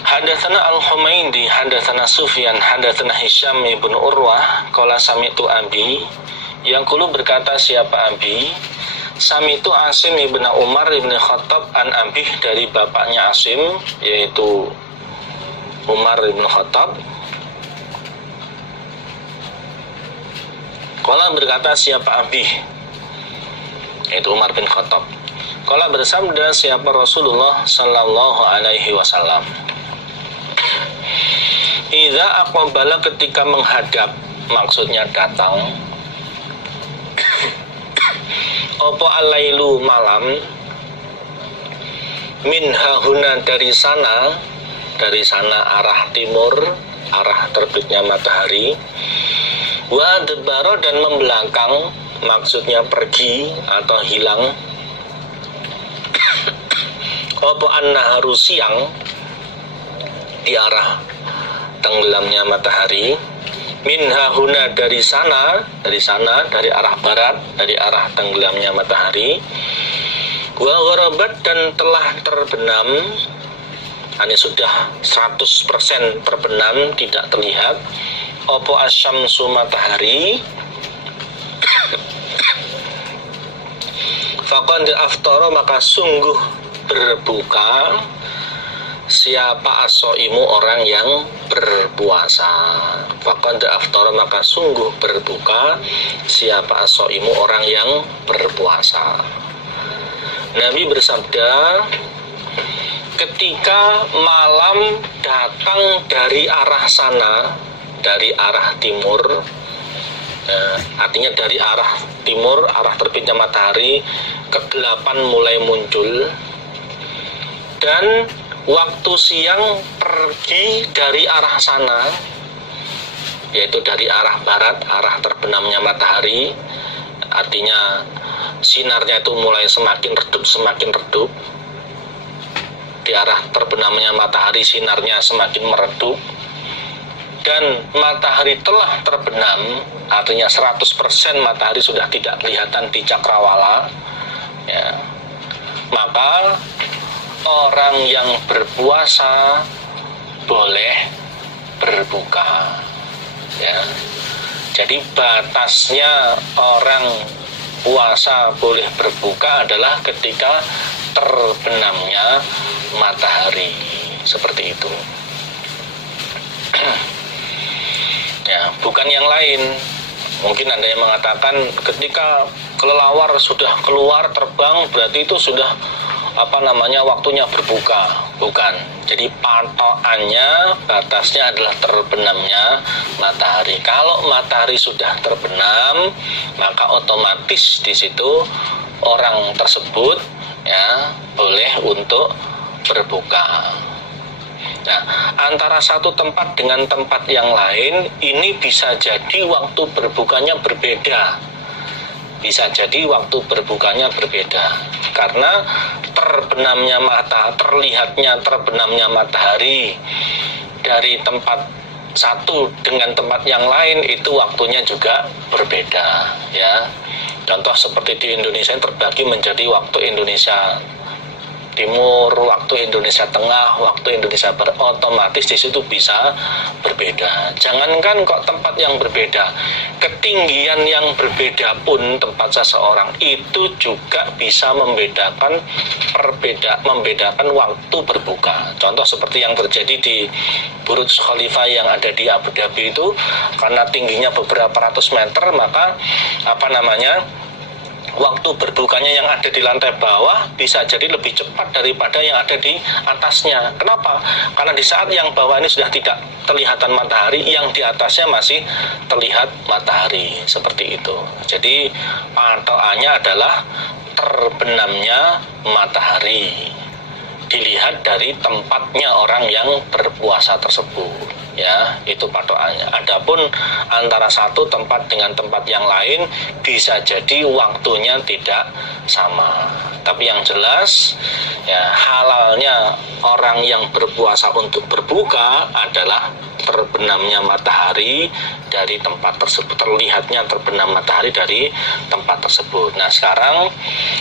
Hadatsana Al-Humaidi, hadatsana Sufyan, hadatsana Hisham ibn Urwah, qala sami'tu Abi, yang kulo berkata siapa Abi, sami'tu Asim ibn Umar ibn Khattab an Abi, dari bapaknya Asim yaitu Umar ibn Khattab. Qala berkata siapa Abi, yaitu Umar bin Khattab. Qala bersabda siapa Rasulullah sallallahu alaihi wasallam, idza aqbala, ketika menghadap, maksudnya datang, opo alailu, malam, min hahuna, dari sana arah timur, arah terbitnya matahari, wa debaro, dan membelakang, maksudnya pergi atau hilang, opo an-naharu, siang, di arah tenggelamnya matahari, min hahuna, dari sana, dari arah barat, dari arah tenggelamnya matahari, wa gharabat, dan telah terbenam, ini sudah 100% terbenam, tidak terlihat, opo asyamsu, matahari, faqad aftara, maka sungguh berbuka siapa asoimu, orang yang berpuasa. Faqad aftara, maka sungguh berbuka siapa asoimu, orang yang berpuasa. Nabi bersabda, ketika malam datang dari arah sana, dari arah timur, artinya dari arah timur, arah terbitnya matahari, kegelapan mulai muncul, dan waktu siang pergi dari arah sana, yaitu dari arah barat, arah terbenamnya matahari, artinya sinarnya itu mulai semakin redup, di arah terbenamnya matahari sinarnya semakin meredup, dan matahari telah terbenam, artinya 100% matahari sudah tidak kelihatan di cakrawala, ya, maka orang yang berpuasa boleh berbuka, ya. Jadi batasnya orang puasa boleh berbuka adalah ketika terbenamnya matahari, seperti itu. Ya, bukan yang lain. Mungkin ada yang mengatakan ketika kelelawar sudah keluar terbang berarti itu sudah waktunya berbuka. Bukan. Jadi patokannya, batasnya adalah terbenamnya matahari. Kalau matahari sudah terbenam, maka otomatis di situ orang tersebut, ya, boleh untuk berbuka. Nah, antara satu tempat dengan tempat yang lain ini bisa jadi waktu berbukanya berbeda. Bisa jadi waktu berbukanya berbeda karena terlihatnya terbenamnya matahari dari tempat satu dengan tempat yang lain itu waktunya juga berbeda, ya. Contoh seperti di Indonesia terbagi menjadi waktu Indonesia Timur, waktu Indonesia Tengah, waktu Indonesia Barat, otomatis di situ bisa berbeda. Jangankan kok tempat yang berbeda, ketinggian yang berbeda pun tempat seseorang itu juga bisa membedakan waktu berbuka. Contoh seperti yang terjadi di Burj Khalifa yang ada di Abu Dhabi itu, karena tingginya beberapa ratus meter, maka waktu berbukanya yang ada di lantai bawah bisa jadi lebih cepat daripada yang ada di atasnya. Kenapa? Karena di saat yang bawah ini sudah tidak kelihatan matahari, yang di atasnya masih terlihat matahari, seperti itu. Jadi patokannya adalah terbenamnya matahari, dilihat dari tempatnya orang yang berpuasa tersebut, ya, itu patokannya. Adapun antara satu tempat dengan tempat yang lain bisa jadi waktunya tidak sama. Tapi yang jelas, ya, halalnya orang yang berpuasa untuk berbuka adalah terbenamnya matahari dari tempat tersebut, terlihatnya terbenam matahari dari tempat tersebut. Nah, sekarang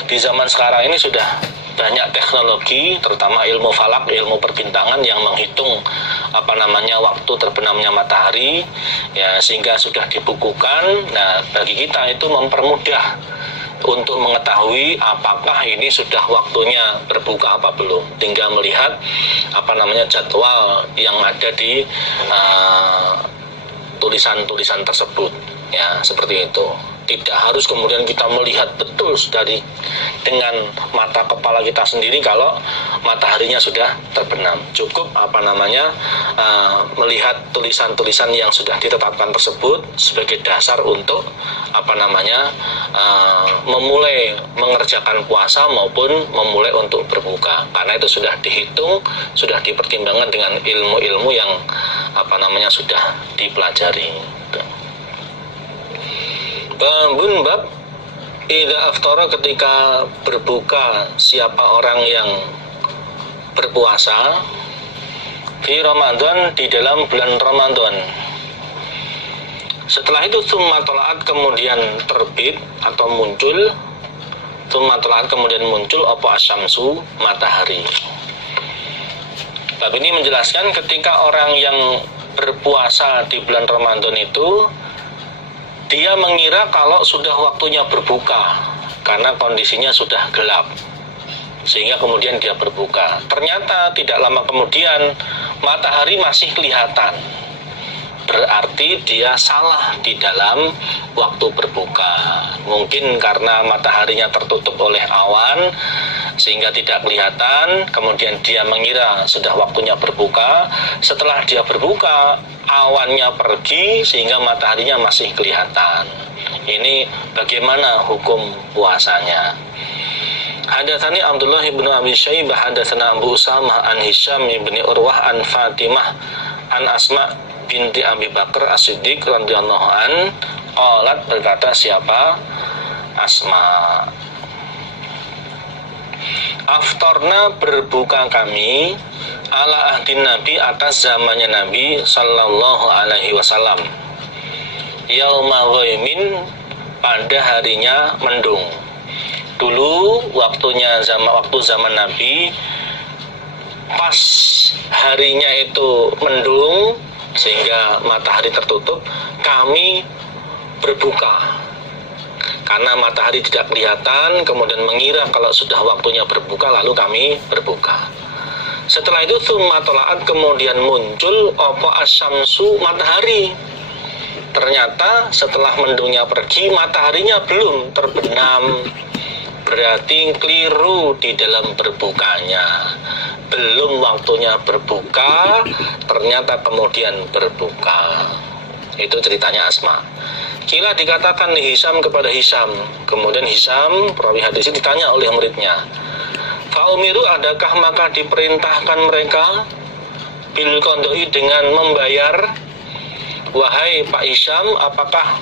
di zaman sekarang ini sudah banyak teknologi, terutama ilmu falak, ilmu perbintangan yang menghitung waktu terbenamnya matahari, ya, sehingga sudah dibukukan. Nah, bagi kita itu mempermudah untuk mengetahui apakah ini sudah waktunya berbuka apa belum. Tinggal melihat jadwal yang ada di tulisan-tulisan tersebut, ya, seperti itu. Tidak harus kemudian kita melihat betul dengan mata kepala kita sendiri kalau mataharinya sudah terbenam. Cukup melihat tulisan-tulisan yang sudah ditetapkan tersebut sebagai dasar untuk memulai mengerjakan puasa maupun memulai untuk berbuka. Karena itu sudah dihitung, sudah dipertimbangkan dengan ilmu-ilmu yang sudah dipelajari. Bun bab idza aftara, ketika berbuka siapa orang yang berpuasa fi Ramadan, di dalam bulan Ramadan. Setelah itu tsumma tola'at, kemudian terbit atau muncul, tsumma tola'at, kemudian muncul apa asyamsu, matahari. Bab ini menjelaskan ketika orang yang berpuasa di bulan Ramadan itu dia mengira kalau sudah waktunya berbuka karena kondisinya sudah gelap, sehingga kemudian dia berbuka. Ternyata tidak lama kemudian matahari masih kelihatan. Berarti dia salah di dalam waktu berbuka. Mungkin karena mataharinya tertutup oleh awan, sehingga tidak kelihatan, kemudian dia mengira sudah waktunya berbuka. Setelah dia berbuka, awannya pergi sehingga mataharinya masih kelihatan. Ini bagaimana hukum puasanya? Hadatsani Abdullah bin Abi Syaibah hadatsana Abu Usamah an Hisham bin Urwah an Fatimah an Asma binti Abi Bakar As-Siddiq radhiyallahu an qalat, berkata siapa? Asma. Aftarna, berbuka kami, ala ahdin Nabi, atas zamannya Nabi sallallahu alaihi wasallam, yauma ghaimin, pada harinya mendung. Dulu waktu zaman Nabi, pas harinya itu mendung sehingga matahari tertutup, kami berbuka. Karena matahari tidak kelihatan, kemudian mengira kalau sudah waktunya berbuka, lalu kami berbuka. Setelah itu tsumma tola'at, kemudian muncul opo asyamsu, matahari. Ternyata setelah mendungnya pergi, mataharinya belum terbenam. Berarti keliru di dalam berbukanya. Belum waktunya berbuka, ternyata kemudian berbuka. Itu ceritanya Asma. Kila dikatakan di Hisham kepada Hisham. Kemudian Hisham, perawi hadis, ditanya oleh muridnya, faumiru, adakah maka diperintahkan mereka bil qadai, dengan membayar? Wahai Pak Hisham, apakah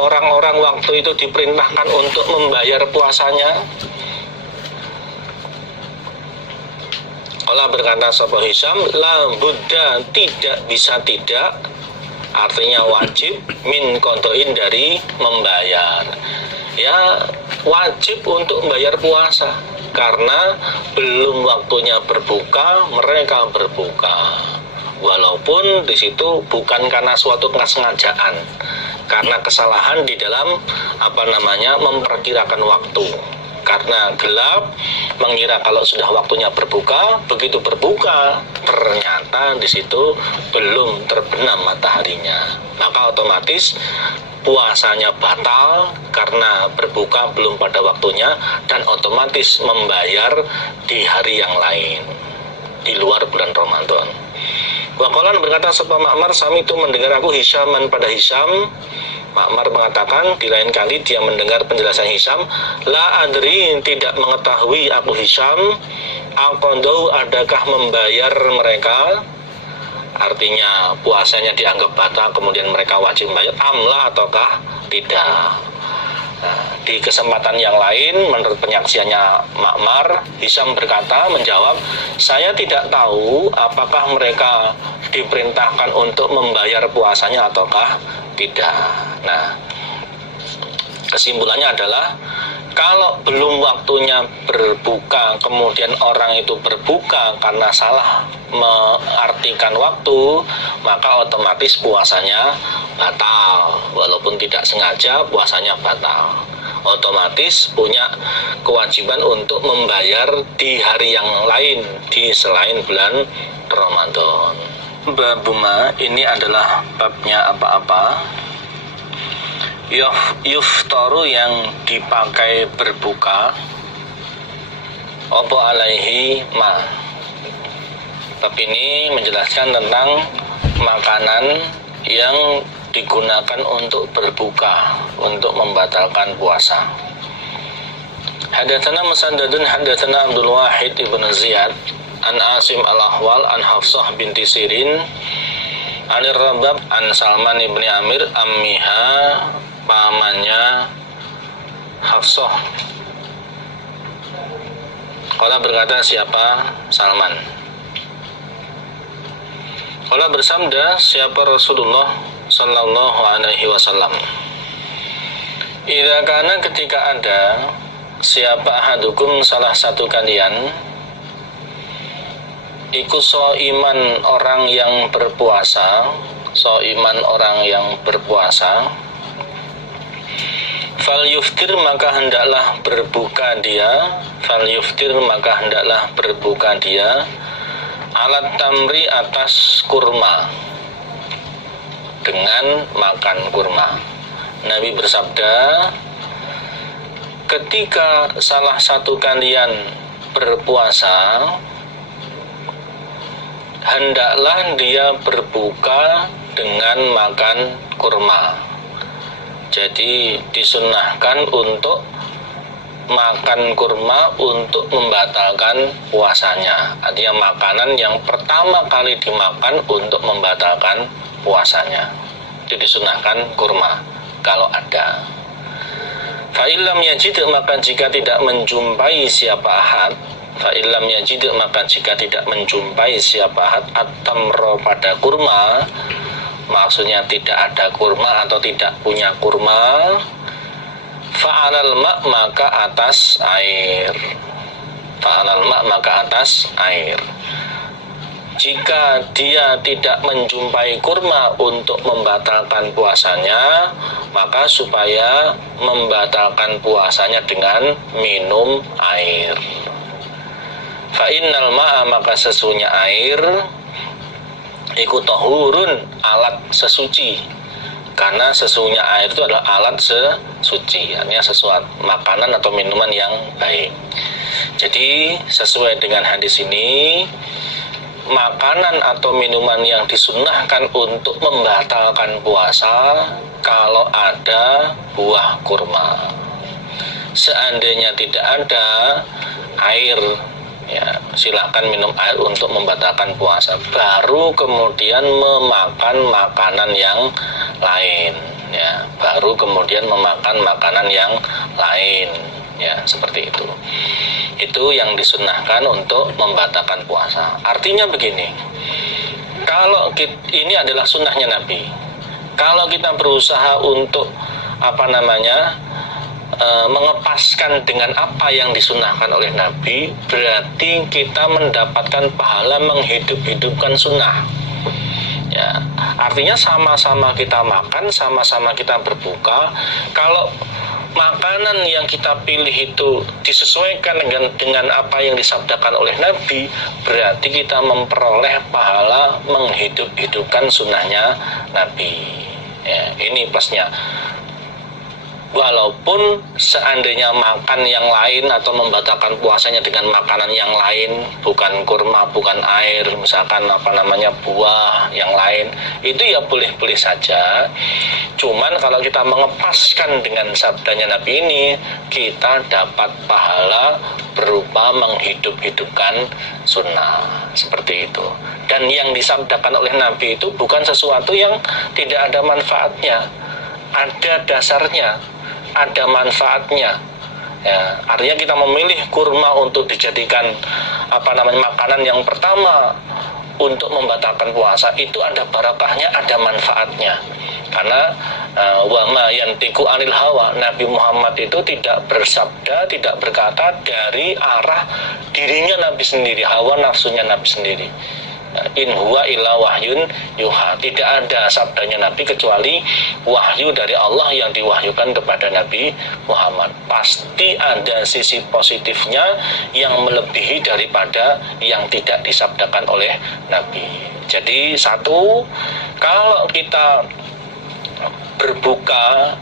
orang-orang waktu itu diperintahkan untuk membayar puasanya? Allah berkata sapa Hisham, la budda, tidak bisa tidak, artinya wajib, min qada'in, dari membayar. Ya, wajib untuk membayar puasa karena belum waktunya berbuka, mereka berbuka. Walaupun di situ bukan karena suatu kesengajaan, karena kesalahan di dalam memperkirakan waktu. Karena gelap, mengira kalau sudah waktunya berbuka, begitu berbuka ternyata di situ belum terbenam mataharinya, maka otomatis puasanya batal karena berbuka belum pada waktunya, dan otomatis membayar di hari yang lain di luar bulan Ramadan. Waqalan, berkata sebab Ma'mar, sami itu mendengar aku Hisyaman pada Hisyam. Ma'mar mengatakan di lain kali dia mendengar penjelasan Hisham, la adri, tidak mengetahui aku Hisham, aqadau, adakah membayar mereka, artinya puasanya dianggap batal kemudian mereka wajib membayar, amla, ataukah tidak. Nah, di kesempatan yang lain menurut penyaksiannya Ma'mar, Hisham berkata, menjawab, saya tidak tahu apakah mereka diperintahkan untuk membayar puasanya ataukah tidak. Nah, kesimpulannya adalah kalau belum waktunya berbuka, kemudian orang itu berbuka karena salah mengartikan waktu, maka otomatis puasanya batal. Walaupun tidak sengaja, puasanya batal. Otomatis punya kewajiban untuk membayar di hari yang lain, di selain bulan Ramadan. Babuma, ini adalah babnya apa-apa yuftaru, yang dipakai berbuka, opo alaihi ma. Bab ini menjelaskan tentang makanan yang digunakan untuk berbuka, untuk membatalkan puasa. Hadatsana Musaddadun hadatsana Abdul Wahid ibn Ziyad an Asim al-Ahwal an Hafsah binti Sirin anir Rabab an Salman ibni Amir ammiha, pamannya Hafsah. Qala, berkata siapa? Salman. Qala, bersabda siapa Rasulullah sallallahu alaihi wasallam, idza kana, ketika ada, siapa ahadukum, salah satu kalian, iku so'iman, orang yang berpuasa, so'iman, orang yang berpuasa, fal yuftir, maka hendaklah berbuka dia, fal yuftir, maka hendaklah berbuka dia, alat tamri, atas kurma, dengan makan kurma. Nabi bersabda, ketika salah satu kalian berpuasa, hendaklah dia berbuka dengan makan kurma. Jadi disunnahkan untuk makan kurma untuk membatalkan puasanya. Artinya makanan yang pertama kali dimakan untuk membatalkan puasanya. Itu disunnahkan kurma kalau ada. Fa'ilam yajid, maka jika tidak menjumpai siapa ahad, fa'ilam yajid, maka jika tidak menjumpai siapa ahad at-tamro pada kurma, maksudnya tidak ada kurma atau tidak punya kurma, fa'alal ma', maka atas air. Fa'alal ma', maka atas air. Jika dia tidak menjumpai kurma untuk membatalkan puasanya, maka supaya membatalkan puasanya dengan minum air. Fa'innal ma'a, maka sesungguhnya air iku tahurun, alat sesuci. Karena sesungguhnya air itu adalah alat sesuci, artinya sesuatu makanan atau minuman yang baik. Jadi sesuai dengan hadis ini, makanan atau minuman yang disunnahkan untuk membatalkan puasa kalau ada buah kurma. Seandainya tidak ada air, ya silakan minum air untuk membatalkan puasa, baru kemudian memakan makanan yang lain, ya baru kemudian memakan makanan yang lain, ya seperti itu. Itu yang disunnahkan untuk membatalkan puasa. Artinya begini, kalau ini adalah sunnahnya Nabi, kalau kita berusaha untuk mengepaskan dengan apa yang disunnahkan oleh Nabi, berarti kita mendapatkan pahala menghidup-hidupkan sunnah. Ya, artinya sama-sama kita makan, sama-sama kita berbuka. Kalau makanan yang kita pilih itu disesuaikan dengan apa yang disabdakan oleh Nabi, berarti kita memperoleh pahala menghidup-hidupkan sunnahnya Nabi. Ya, ini plusnya. Walaupun seandainya makan yang lain atau membatalkan puasanya dengan makanan yang lain, bukan kurma, bukan air, misalkan buah yang lain, itu ya boleh-boleh saja. Cuman kalau kita mengepaskan dengan sabdanya Nabi ini, kita dapat pahala berupa menghidup-hidupkan sunnah, seperti itu. Dan yang disabdakan oleh Nabi itu bukan sesuatu yang tidak ada manfaatnya, ada dasarnya, ada manfaatnya. Ya, artinya kita memilih kurma untuk dijadikan makanan yang pertama untuk membatalkan puasa, itu ada barakahnya, ada manfaatnya. Karena wa ma yantiqu anil hawa, Nabi Muhammad itu tidak bersabda, tidak berkata dari arah dirinya Nabi sendiri, hawa nafsunya Nabi sendiri. In huwa illa wahyun yuha, tidak ada sabdanya Nabi kecuali wahyu dari Allah yang diwahyukan kepada Nabi Muhammad. Pasti ada sisi positifnya yang melebihi daripada yang tidak disabdakan oleh Nabi. Jadi satu, kalau kita berbuka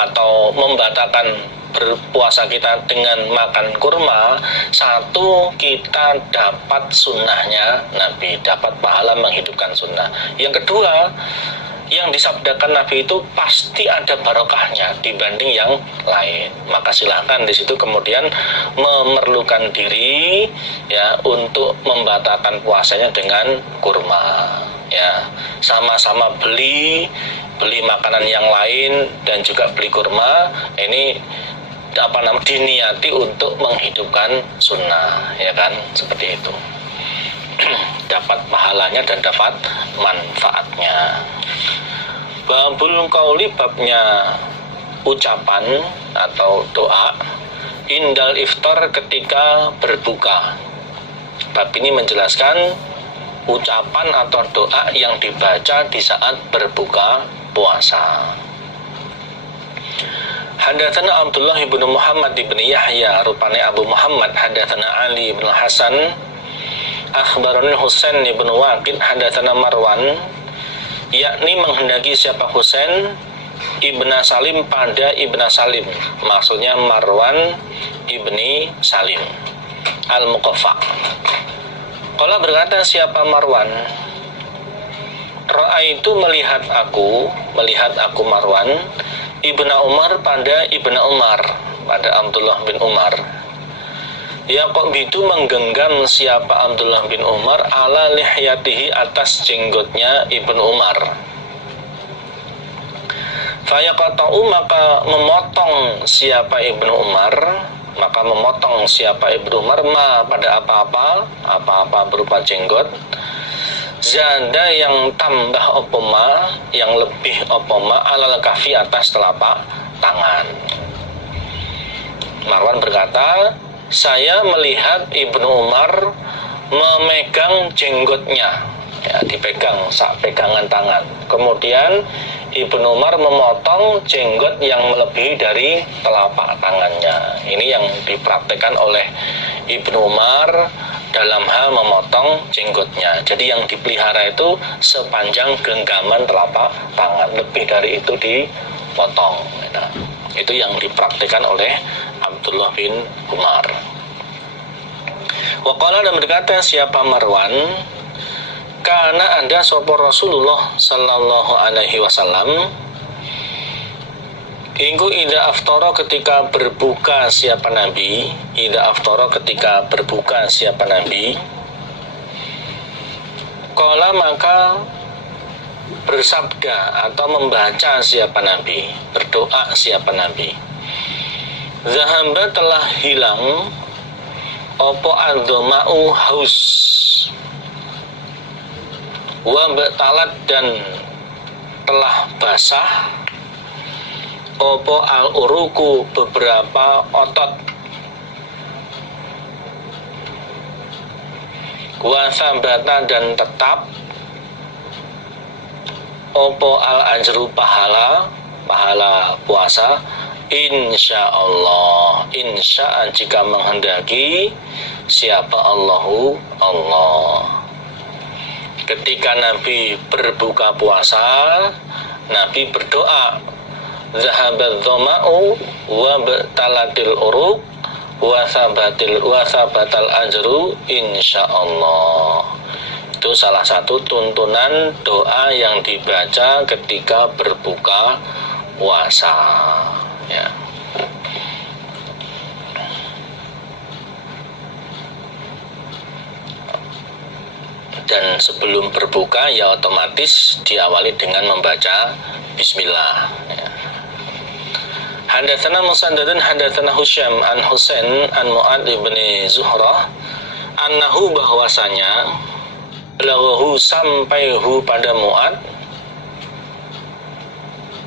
atau membatalkan berpuasa kita dengan makan kurma, satu, kita dapat sunnahnya Nabi, dapat pahala menghidupkan sunnah. Yang kedua, yang disabdakan Nabi itu pasti ada barokahnya dibanding yang lain. Maka silahkan di situ kemudian memerlukan diri ya untuk membatalkan puasanya dengan kurma. Ya, sama-sama beli makanan yang lain dan juga beli kurma, ini diniati untuk menghidupkan sunnah, ya kan, seperti itu. Dapat pahalanya dan dapat manfaatnya. Babul qauli, babnya ucapan atau doa indal iftar, ketika berbuka. Bab ini menjelaskan ucapan atau doa yang dibaca di saat berbuka puasa. Hadatsana Abdullah bin Muhammad bin Yahya, rupanya Abu Muhammad. Hadatsana Ali bin Hasan, akhbarani Husain bin Waqid. Hadatsana Marwan, yakni menghendaki siapa Husain, Ibna Salim pada Ibna Salim, maksudnya Marwan ibni Salim Al-Muqaffa. Qala berkata siapa Marwan, Ra'aitu melihat aku Marwan Ibna Umar pada Ibna Umar, pada Abdullah bin Umar. Ya kok bitu menggenggam siapa Abdullah bin Umar ala lihyatihi atas jenggotnya Ibnu Umar. Fayaqata'u maka memotong siapa Ibnu Umar ma pada apa-apa berupa jenggot. Zada yang tambah opoma, yang lebih opoma alal kafi atas telapak tangan. Marwan berkata, saya melihat Ibnu Umar memegang jenggotnya, ya, dipegang sak pegangan tangan. Kemudian Ibnu Umar memotong jenggot yang melebihi dari telapak tangannya. Ini yang dipraktekkan oleh Ibnu Umar dalam hal memotong jenggotnya. Jadi yang dipelihara itu sepanjang genggaman telapak tangan, lebih dari itu dipotong. Nah, itu yang dipraktikkan oleh Abdullah bin Umar. Waqala dan berkata siapa Marwan, karena ada sapa Rasulullah sallallahu alaihi wasallam Iku ida aftara ketika berbuka siapa Nabi, ketika berbuka siapa Nabi, qala maka bersabda atau membaca siapa Nabi, berdoa siapa Nabi. Zahamba telah hilang opo adzoma'u haus, wa batalat dan telah basah opo al-uruku beberapa otot, wa sabata dan tetap opo al-ajru pahala puasa, insya Allah, insya jika menghendaki siapa Allah. Ketika Nabi berbuka puasa, Nabi berdoa, zahabat dhama'u wa batalatil uruq wa sabatal ajru insya Allah. Itu salah satu tuntunan doa yang dibaca ketika berbuka puasa, ya. Dan sebelum berbuka ya otomatis diawali dengan membaca bismillah, ya. Hadatsana Musaddadun hadatsana Husyam an Husain an Mu'ad bin Zuhrah annahu bahwasanya lahu sampaihu pada Mu'ad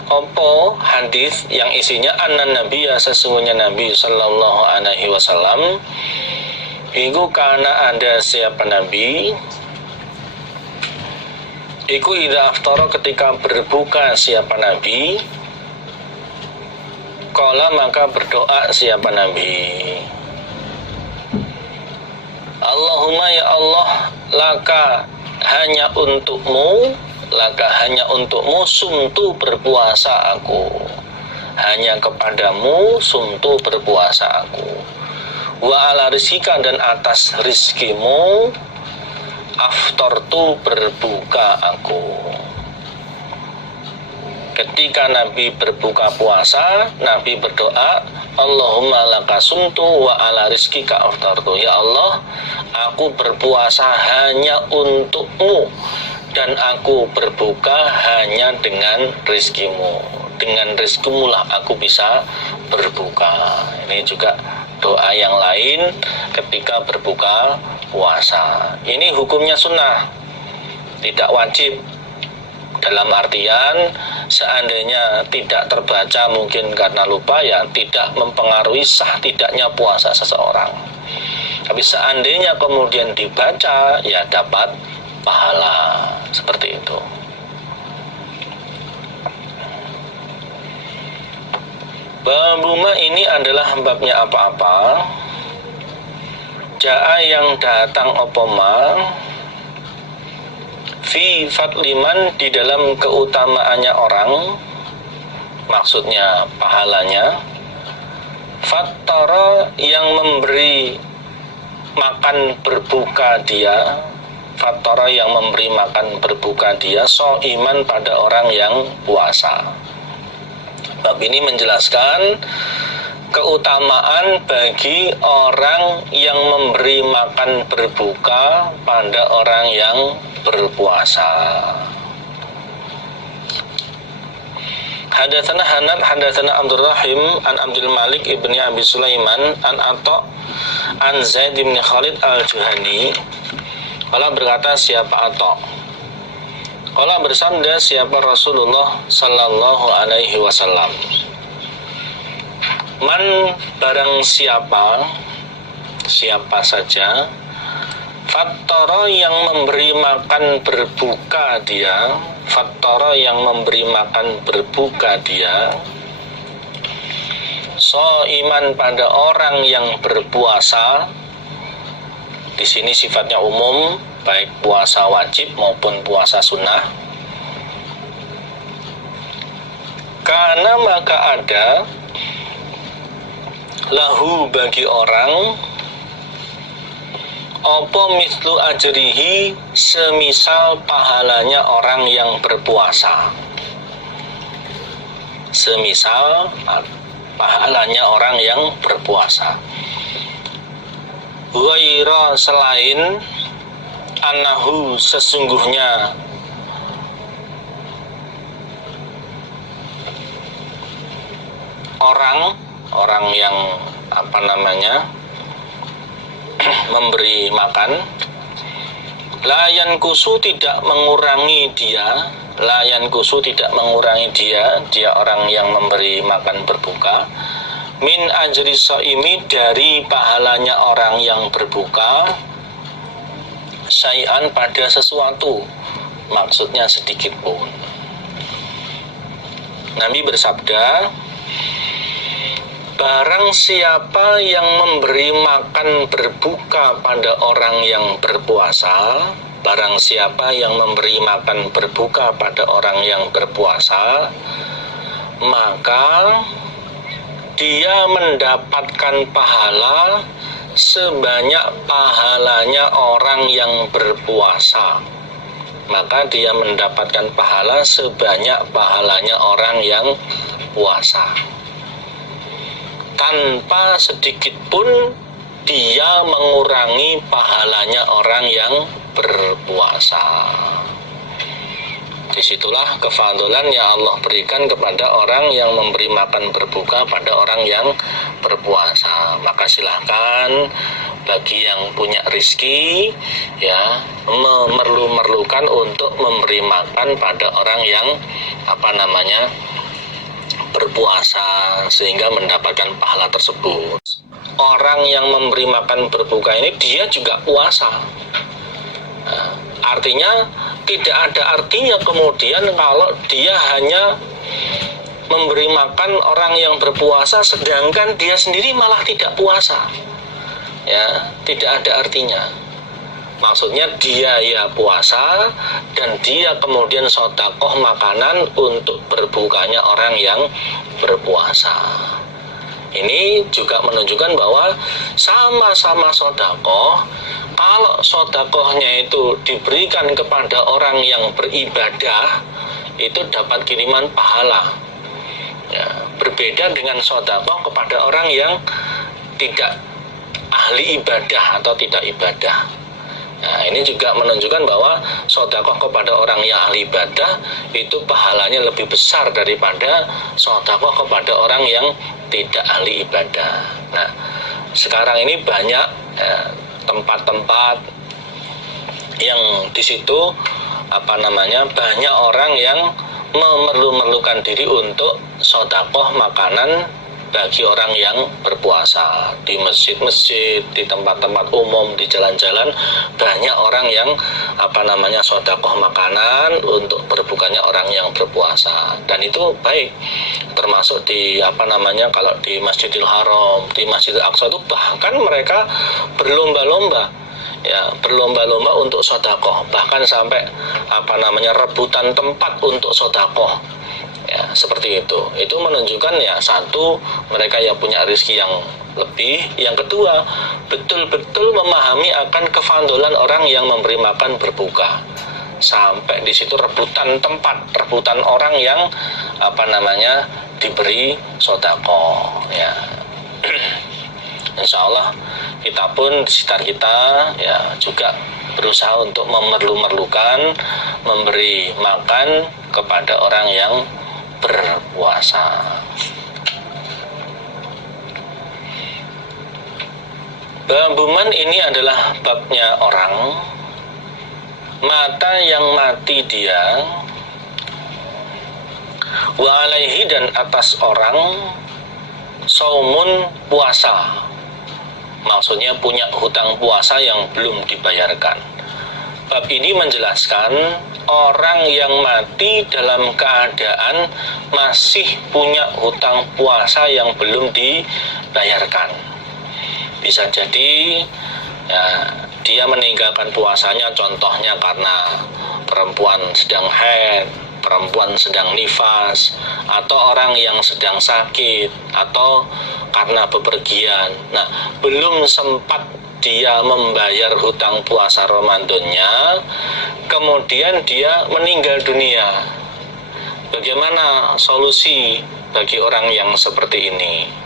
opo hadis yang isinya anna nabiyya sesungguhnya Nabi sallallahu alaihi wasallam iku kana ada siapa Nabi iku idza aftara ketika berbuka siapa Nabi qala maka berdoa siapa Nabi, Allahumma ya Allah, laka hanya untukmu sumtu berpuasa aku, hanya kepadamu sumtu berpuasa aku, wa ala rizkika dan atas rizkimu aftartu berbuka aku. Ketika Nabi berbuka puasa, Nabi berdoa, Allahumma laka sumtu wa ala rizkika aftartu. Ya Allah, aku berpuasa hanya untukmu dan aku berbuka hanya dengan rizkimu. Dengan rizkimu lah aku bisa berbuka. Ini juga doa yang lain ketika berbuka puasa. Ini hukumnya sunnah, tidak wajib. Dalam artian seandainya tidak terbaca mungkin karena lupa, ya tidak mempengaruhi sah tidaknya puasa seseorang. Tapi seandainya kemudian dibaca, ya dapat pahala. Seperti itu. Babuma ini adalah babnya apa-apa Ja'a yang datang opoma fi fatliman di dalam keutamaannya orang maksudnya pahalanya. Fattara, yang memberi makan berbuka dia, fattara, yang memberi makan berbuka dia, iman pada orang yang puasa. Bab ini menjelaskan keutamaan bagi orang yang memberi makan berbuka pada orang yang berpuasa. Hadatsana Hanad hadatsana Abdul Rahim an Abdul Malik ibni Abi Sulaiman an Atha an Zaid bin Khalid al-Juhani. Qala, berkata siapa Atha? Qala, bersabda siapa Rasulullah sallallahu alaihi wasallam. Man, barang siapa saja, fattara, yang memberi makan berbuka dia, fattara, yang memberi makan berbuka dia, iman pada orang yang berpuasa. Di sini sifatnya umum, baik puasa wajib maupun puasa sunnah. Karena maka ada lahu, bagi orang, opo mislu ajrihi, semisal pahalanya orang yang berpuasa. Semisal pahalanya orang yang berpuasa. Ghaira, selain, anahu, sesungguhnya, orang yang memberi makan, layan kusu, tidak mengurangi dia, layan kusu, tidak mengurangi dia orang yang memberi makan berbuka, min ajri shaimi, dari pahalanya orang yang berbuka, syai'an, pada sesuatu, maksudnya sedikit pun. Nabi bersabda, barang siapa yang memberi makan berbuka pada orang yang berpuasa, barang siapa yang memberi makan berbuka pada orang yang berpuasa, maka dia mendapatkan pahala sebanyak pahalanya orang yang berpuasa. Maka dia mendapatkan pahala sebanyak pahalanya orang yang puasa, tanpa sedikit pun dia mengurangi pahalanya orang yang berpuasa. Disitulah kefadulan yang Allah berikan kepada orang yang memberi makan berbuka pada orang yang berpuasa. Maka silahkan bagi yang punya rezeki, ya, memerlukan untuk memberi makan pada orang yang berpuasa, sehingga mendapatkan pahala tersebut. Orang yang memberi makan berbuka ini dia juga puasa. Nah, artinya tidak ada artinya kemudian kalau dia hanya memberi makan orang yang berpuasa sedangkan dia sendiri malah tidak puasa. Ya, tidak ada artinya. Maksudnya dia ya puasa dan dia kemudian sedekah makanan untuk berbukanya orang yang berpuasa. Ini juga menunjukkan bahwa sama-sama sedekah. Kalau sedekahnya itu diberikan kepada orang yang beribadah, itu dapat kiriman pahala. Ya, berbeda dengan sedekah kepada orang yang tidak ahli ibadah atau tidak ibadah. Nah, ini juga menunjukkan bahwa sedekah kepada orang yang ahli ibadah itu pahalanya lebih besar daripada sedekah kepada orang yang tidak ahli ibadah. Nah, sekarang ini banyak tempat-tempat yang di situ banyak orang yang memerlukan diri untuk sedekah makanan bagi orang yang berpuasa. Di masjid-masjid, di tempat-tempat umum, di jalan-jalan banyak orang yang sedekah makanan untuk berbukanya orang yang berpuasa, dan itu baik. Termasuk di kalau di Masjidil Haram, di Masjidil Aqsa itu bahkan mereka berlomba-lomba, ya, berlomba-lomba untuk sedekah, bahkan sampai rebutan tempat untuk sedekah. Ya, Ya, seperti itu. Itu menunjukkan ya, satu, mereka yang punya rezeki yang lebih. Yang kedua, betul-betul memahami akan kefandolan orang yang memberi makan berbuka. Sampai di situ rebutan tempat, rebutan orang yang diberi sodako. Ya. Insya Allah kita pun di sekitar kita ya juga berusaha untuk memerlukan, memberi makan kepada orang yang berpuasa. Babuman ini adalah babnya orang mata yang mati dia, wa alaihi, dan atas orang saumun puasa, maksudnya punya hutang puasa yang belum dibayarkan. Bab ini menjelaskan orang yang mati dalam keadaan masih punya hutang puasa yang belum dibayarkan. Bisa jadi ya, dia meninggalkan puasanya contohnya karena perempuan sedang haid, perempuan sedang nifas, atau orang yang sedang sakit, atau karena bepergian. Nah, belum sempat dia membayar hutang puasa Ramadannya, kemudian dia meninggal dunia. Bagaimana solusi bagi orang yang seperti ini?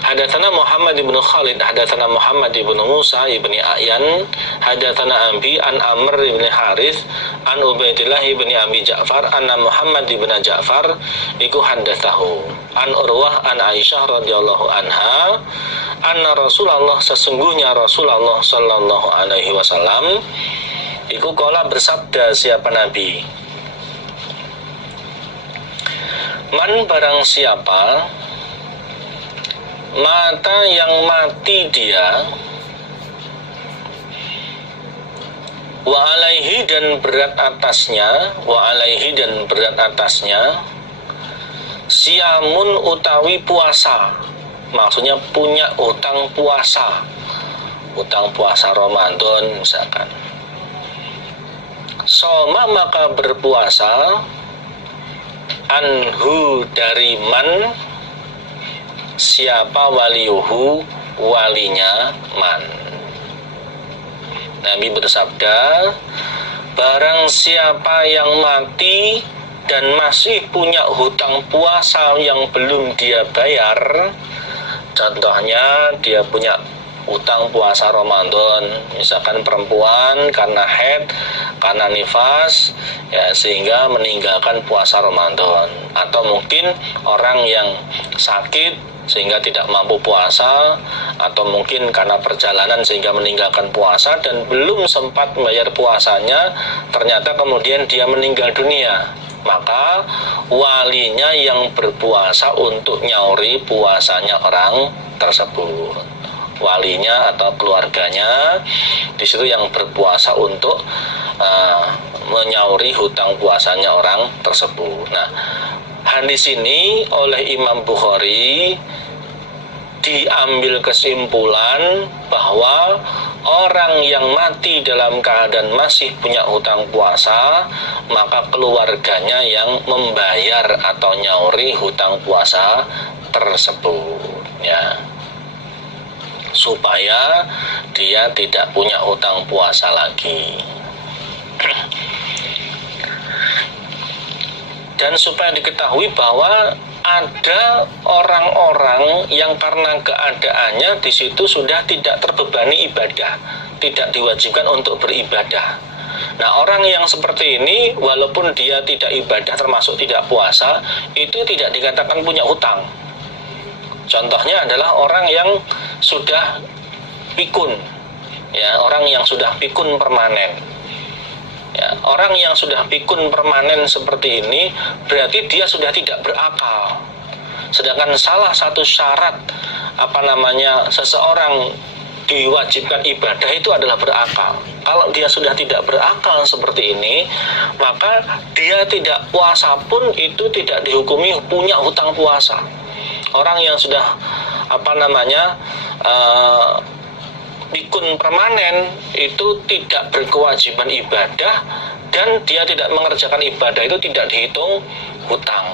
Hadatsana Muhammad ibn Khalid, hadatsana Muhammad ibn Musa ibn A'yan, hadatsana Abi an Amr ibn Harith, an Ubaidillah ibn Abi Ja'far, anna Muhammad ibn Ja'far iku hadatsahu an Urwah an Aisyah radhiyallahu anha, anna Rasulullah, sesungguhnya Rasulullah sallallahu alaihi wasallam iku qala, bersabda siapa Nabi, man barang siapa mata yang mati dia, wa alaihi, dan berat atasnya, wa alaihi, dan berat atasnya, siamun utawi puasa, maksudnya punya hutang puasa Ramadan misalkan. Soma, maka berpuasa, anhu, dari man, siapa, waliyuhu, walinya man. Nabi bersabda, barang siapa yang mati dan masih punya hutang puasa yang belum dia bayar, contohnya dia punya hutang puasa Ramadan, misalkan perempuan karena haid, karena nifas ya, sehingga meninggalkan puasa Ramadan, atau mungkin orang yang sakit sehingga tidak mampu puasa, atau mungkin karena perjalanan sehingga meninggalkan puasa dan belum sempat membayar puasanya, ternyata kemudian dia meninggal dunia, maka walinya yang berpuasa untuk nyauri puasanya orang tersebut. Walinya atau keluarganya di situ yang berpuasa untuk menyauri hutang puasanya orang tersebut. Nah, hadis ini oleh Imam Bukhari diambil kesimpulan bahwa orang yang mati dalam keadaan masih punya hutang puasa, maka keluarganya yang membayar atau nyauri hutang puasa tersebut ya, supaya dia tidak punya hutang puasa lagi. Dan supaya diketahui bahwa ada orang-orang yang karena keadaannya di situ sudah tidak terbebani ibadah, tidak diwajibkan untuk beribadah. Nah, orang yang seperti ini walaupun dia tidak ibadah termasuk tidak puasa, itu tidak dikatakan punya hutang. Contohnya adalah orang yang sudah pikun, ya, orang yang sudah pikun permanen. Ya, orang yang sudah pikun permanen seperti ini berarti dia sudah tidak berakal. Sedangkan salah satu syarat seseorang diwajibkan ibadah itu adalah berakal. Kalau dia sudah tidak berakal seperti ini, maka dia tidak puasa pun itu tidak dihukumi punya hutang puasa. Orang yang sudah pikun permanen itu tidak berkewajiban ibadah dan dia tidak mengerjakan ibadah itu tidak dihitung hutang,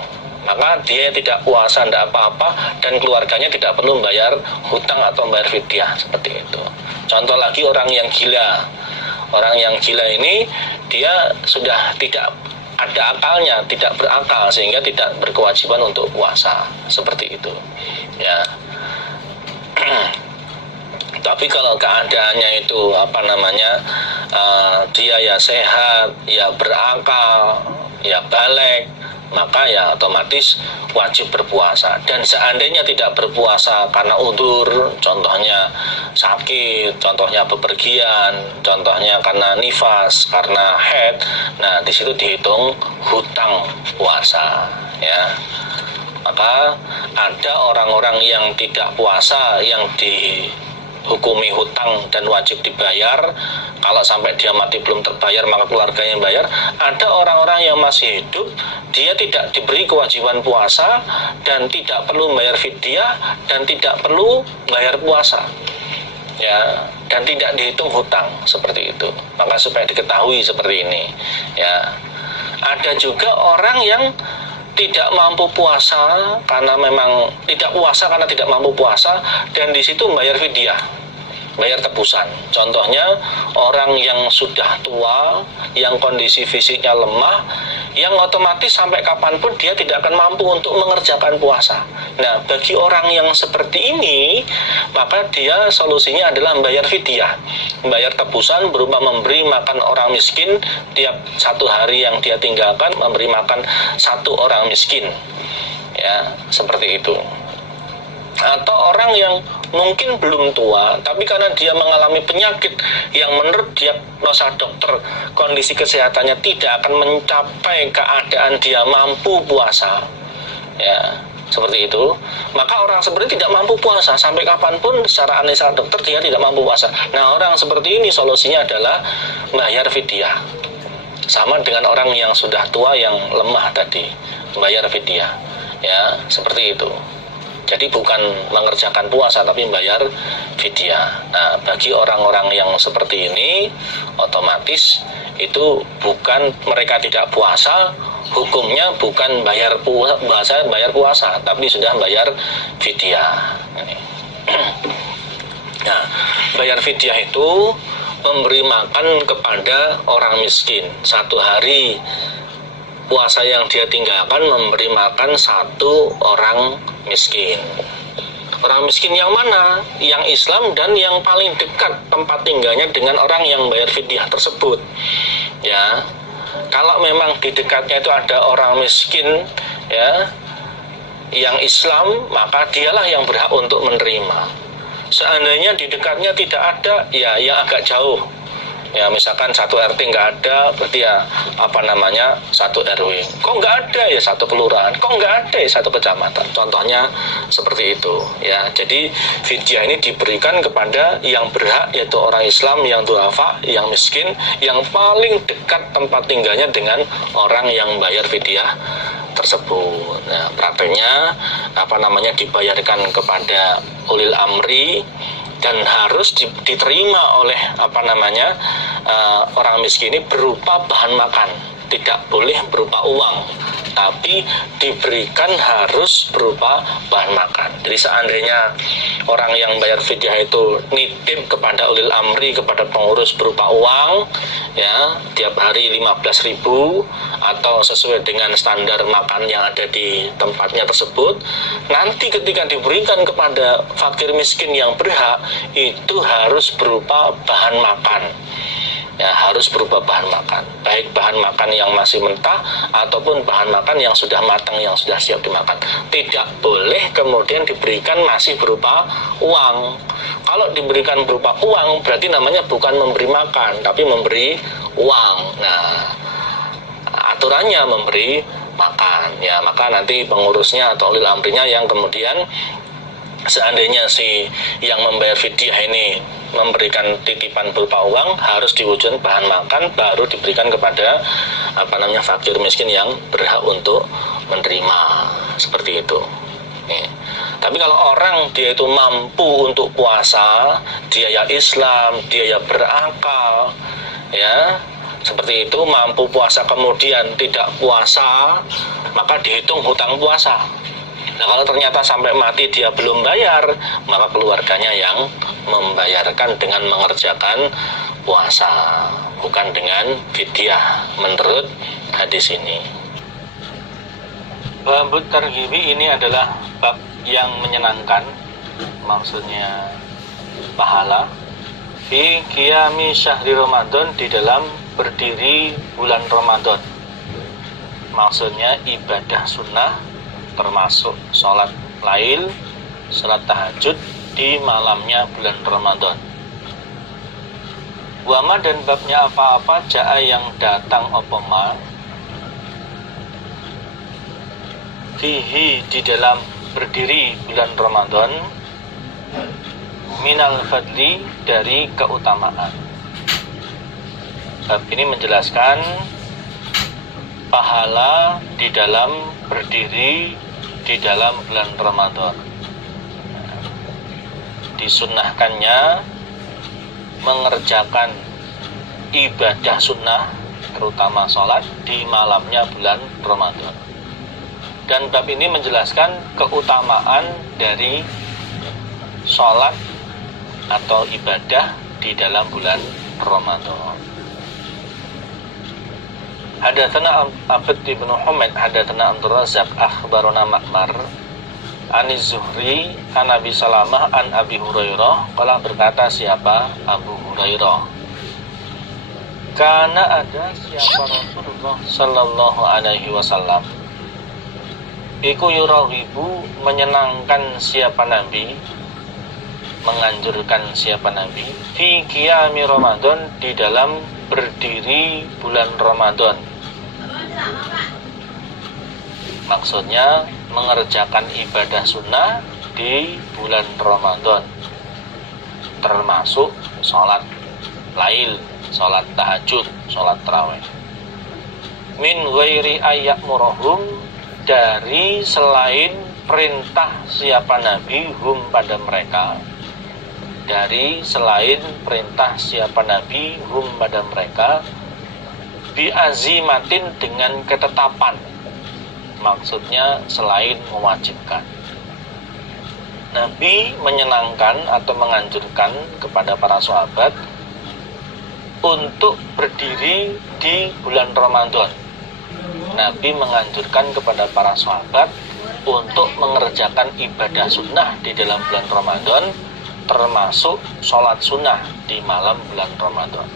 maka dia tidak puasa, tidak apa-apa, dan keluarganya tidak perlu bayar hutang atau bayar fidyah, seperti itu. Contoh lagi orang yang gila. Orang yang gila ini dia sudah tidak ada akalnya, tidak berakal, sehingga tidak berkewajiban untuk puasa, seperti itu ya. Tapi kalau keadaannya itu dia ya sehat, ya berakal, ya balik, maka ya otomatis wajib berpuasa. Dan seandainya tidak berpuasa karena udzur, contohnya sakit, contohnya bepergian, contohnya karena nifas, karena haid, nah di situ dihitung hutang puasa ya. Maka ada orang-orang yang tidak puasa yang dihukumi hutang dan wajib dibayar. Kalau sampai dia mati belum terbayar, maka keluarganya yang bayar. Ada orang-orang yang masih hidup, dia tidak diberi kewajiban puasa dan tidak perlu bayar fidyah dan tidak perlu bayar puasa ya, dan tidak dihitung hutang, seperti itu. Maka supaya diketahui seperti ini ya. Ada juga orang yang tidak mampu puasa karena memang tidak puasa karena tidak mampu puasa, dan di situ bayar fidyah, bayar tebusan. Contohnya orang yang sudah tua, yang kondisi fisiknya lemah, yang otomatis sampai kapanpun dia tidak akan mampu untuk mengerjakan puasa. Nah, bagi orang yang seperti ini, maka dia solusinya adalah bayar fidyah, bayar tebusan berupa memberi makan orang miskin. Tiap satu hari yang dia tinggalkan, memberi makan satu orang miskin ya, seperti itu. Atau orang yang mungkin belum tua, tapi karena dia mengalami penyakit yang menurut diagnosa dokter kondisi kesehatannya tidak akan mencapai keadaan dia mampu puasa ya, seperti itu, maka orang seperti tidak mampu puasa sampai kapanpun secara analisa dokter dia tidak mampu puasa. Nah, orang seperti ini solusinya adalah bayar fidyah, sama dengan orang yang sudah tua yang lemah tadi, bayar fidyah ya, seperti itu. Jadi bukan mengerjakan puasa tapi membayar fidyah. Nah, bagi orang-orang yang seperti ini, otomatis itu bukan mereka tidak puasa, hukumnya bukan bayar puasa, tapi sudah bayar fidyah. Nah, bayar fidyah itu memberi makan kepada orang miskin. Satu hari puasa yang dia tinggalkan memberi makan satu orang miskin. Orang miskin yang mana? Yang Islam dan yang paling dekat tempat tinggalnya dengan orang yang bayar fidyah tersebut ya. Kalau memang di dekatnya itu ada orang miskin ya, yang Islam, maka dialah yang berhak untuk menerima. Seandainya di dekatnya tidak ada, ya yang agak jauh ya, misalkan satu RT nggak ada, berarti ya satu RW. Kok nggak ada ya satu kelurahan, kok nggak ada ya satu kecamatan. Contohnya seperti itu ya. Jadi fidyah ini diberikan kepada yang berhak, yaitu orang Islam yang duafa, yang miskin, yang paling dekat tempat tinggalnya dengan orang yang bayar fidyah tersebut. Nah, prakteknya dibayarkan kepada ulil amri dan harus diterima oleh orang miskin ini berupa bahan makan, tidak boleh berupa uang, tapi diberikan harus berupa bahan makan. Jadi seandainya orang yang bayar fidyah itu nitip kepada ulil amri, kepada pengurus berupa uang ya, tiap hari 15.000 atau sesuai dengan standar makan yang ada di tempatnya tersebut, nanti ketika diberikan kepada fakir miskin yang berhak, itu harus berupa bahan makan ya, harus berupa bahan makan, baik bahan makan yang masih mentah ataupun bahan makan yang sudah matang, yang sudah siap dimakan. Tidak boleh kemudian diberikan masih berupa uang. Kalau diberikan berupa uang berarti namanya bukan memberi makan tapi memberi uang. Nah, aturannya memberi makan ya, maka nanti pengurusnya atau ulil amrinya yang kemudian seandainya si yang membayar fidyah ini memberikan titipan berupa uang, harus diwujudkan bahan makan baru diberikan kepada fakir miskin yang berhak untuk menerima, seperti itu. Tapi kalau orang dia itu mampu untuk puasa, dia ya Islam, dia ya berakal ya, seperti itu, mampu puasa kemudian tidak puasa, maka dihitung hutang puasa. Nah, kalau ternyata sampai mati dia belum bayar, maka keluarganya yang membayarkan dengan mengerjakan puasa, bukan dengan fidyah menurut hadis ini. Babut targhibi ini adalah bab yang menyenangkan, maksudnya pahala fi qiyami syahri Ramadan, di dalam berdiri bulan Ramadan, maksudnya ibadah sunnah termasuk sholat lail, sholat tahajud di malamnya bulan Ramadan. Wama, dan babnya apa-apa ja'a yang datang opoma fihi, di dalam berdiri bulan Ramadan, minal fadli, dari keutamaan. Bab ini menjelaskan pahala di dalam berdiri di dalam bulan Ramadan. Disunnahkannya mengerjakan ibadah sunnah, terutama sholat di malamnya bulan Ramadan. Dan bab ini menjelaskan keutamaan dari sholat atau ibadah di dalam bulan Ramadan. Hadatsana Abd bin Humaid hadatsana Abdul Razzaq akhbarana Ma'mar Aniz Zuhri an Abi Salamah an Abi Hurairah, qala, berkata siapa? Abu Hurairah. Karena ada siapa Rasulullah sallallahu alaihi wasallam, iku yurahibu, menyenangkan siapa Nabi, menganjurkan siapa Nabi, fi qiyami Ramadan, di dalam berdiri bulan Ramadan. Maksudnya mengerjakan ibadah sunnah di bulan Ramadan, termasuk sholat lail, sholat tahajud, sholat tarawih. Min ghairi ayyak murahum, dari selain perintah siapa Nabi, hum, pada mereka, dari selain perintah siapa Nabi, hum, pada mereka, biazimatin, dengan ketetapan, maksudnya selain mewajibkan. Nabi menyenangkan atau menganjurkan kepada para sahabat untuk berdiri di bulan Ramadan. Nabi menganjurkan kepada para sahabat untuk mengerjakan ibadah sunnah di dalam bulan Ramadan, termasuk sholat sunnah di malam bulan Ramadan,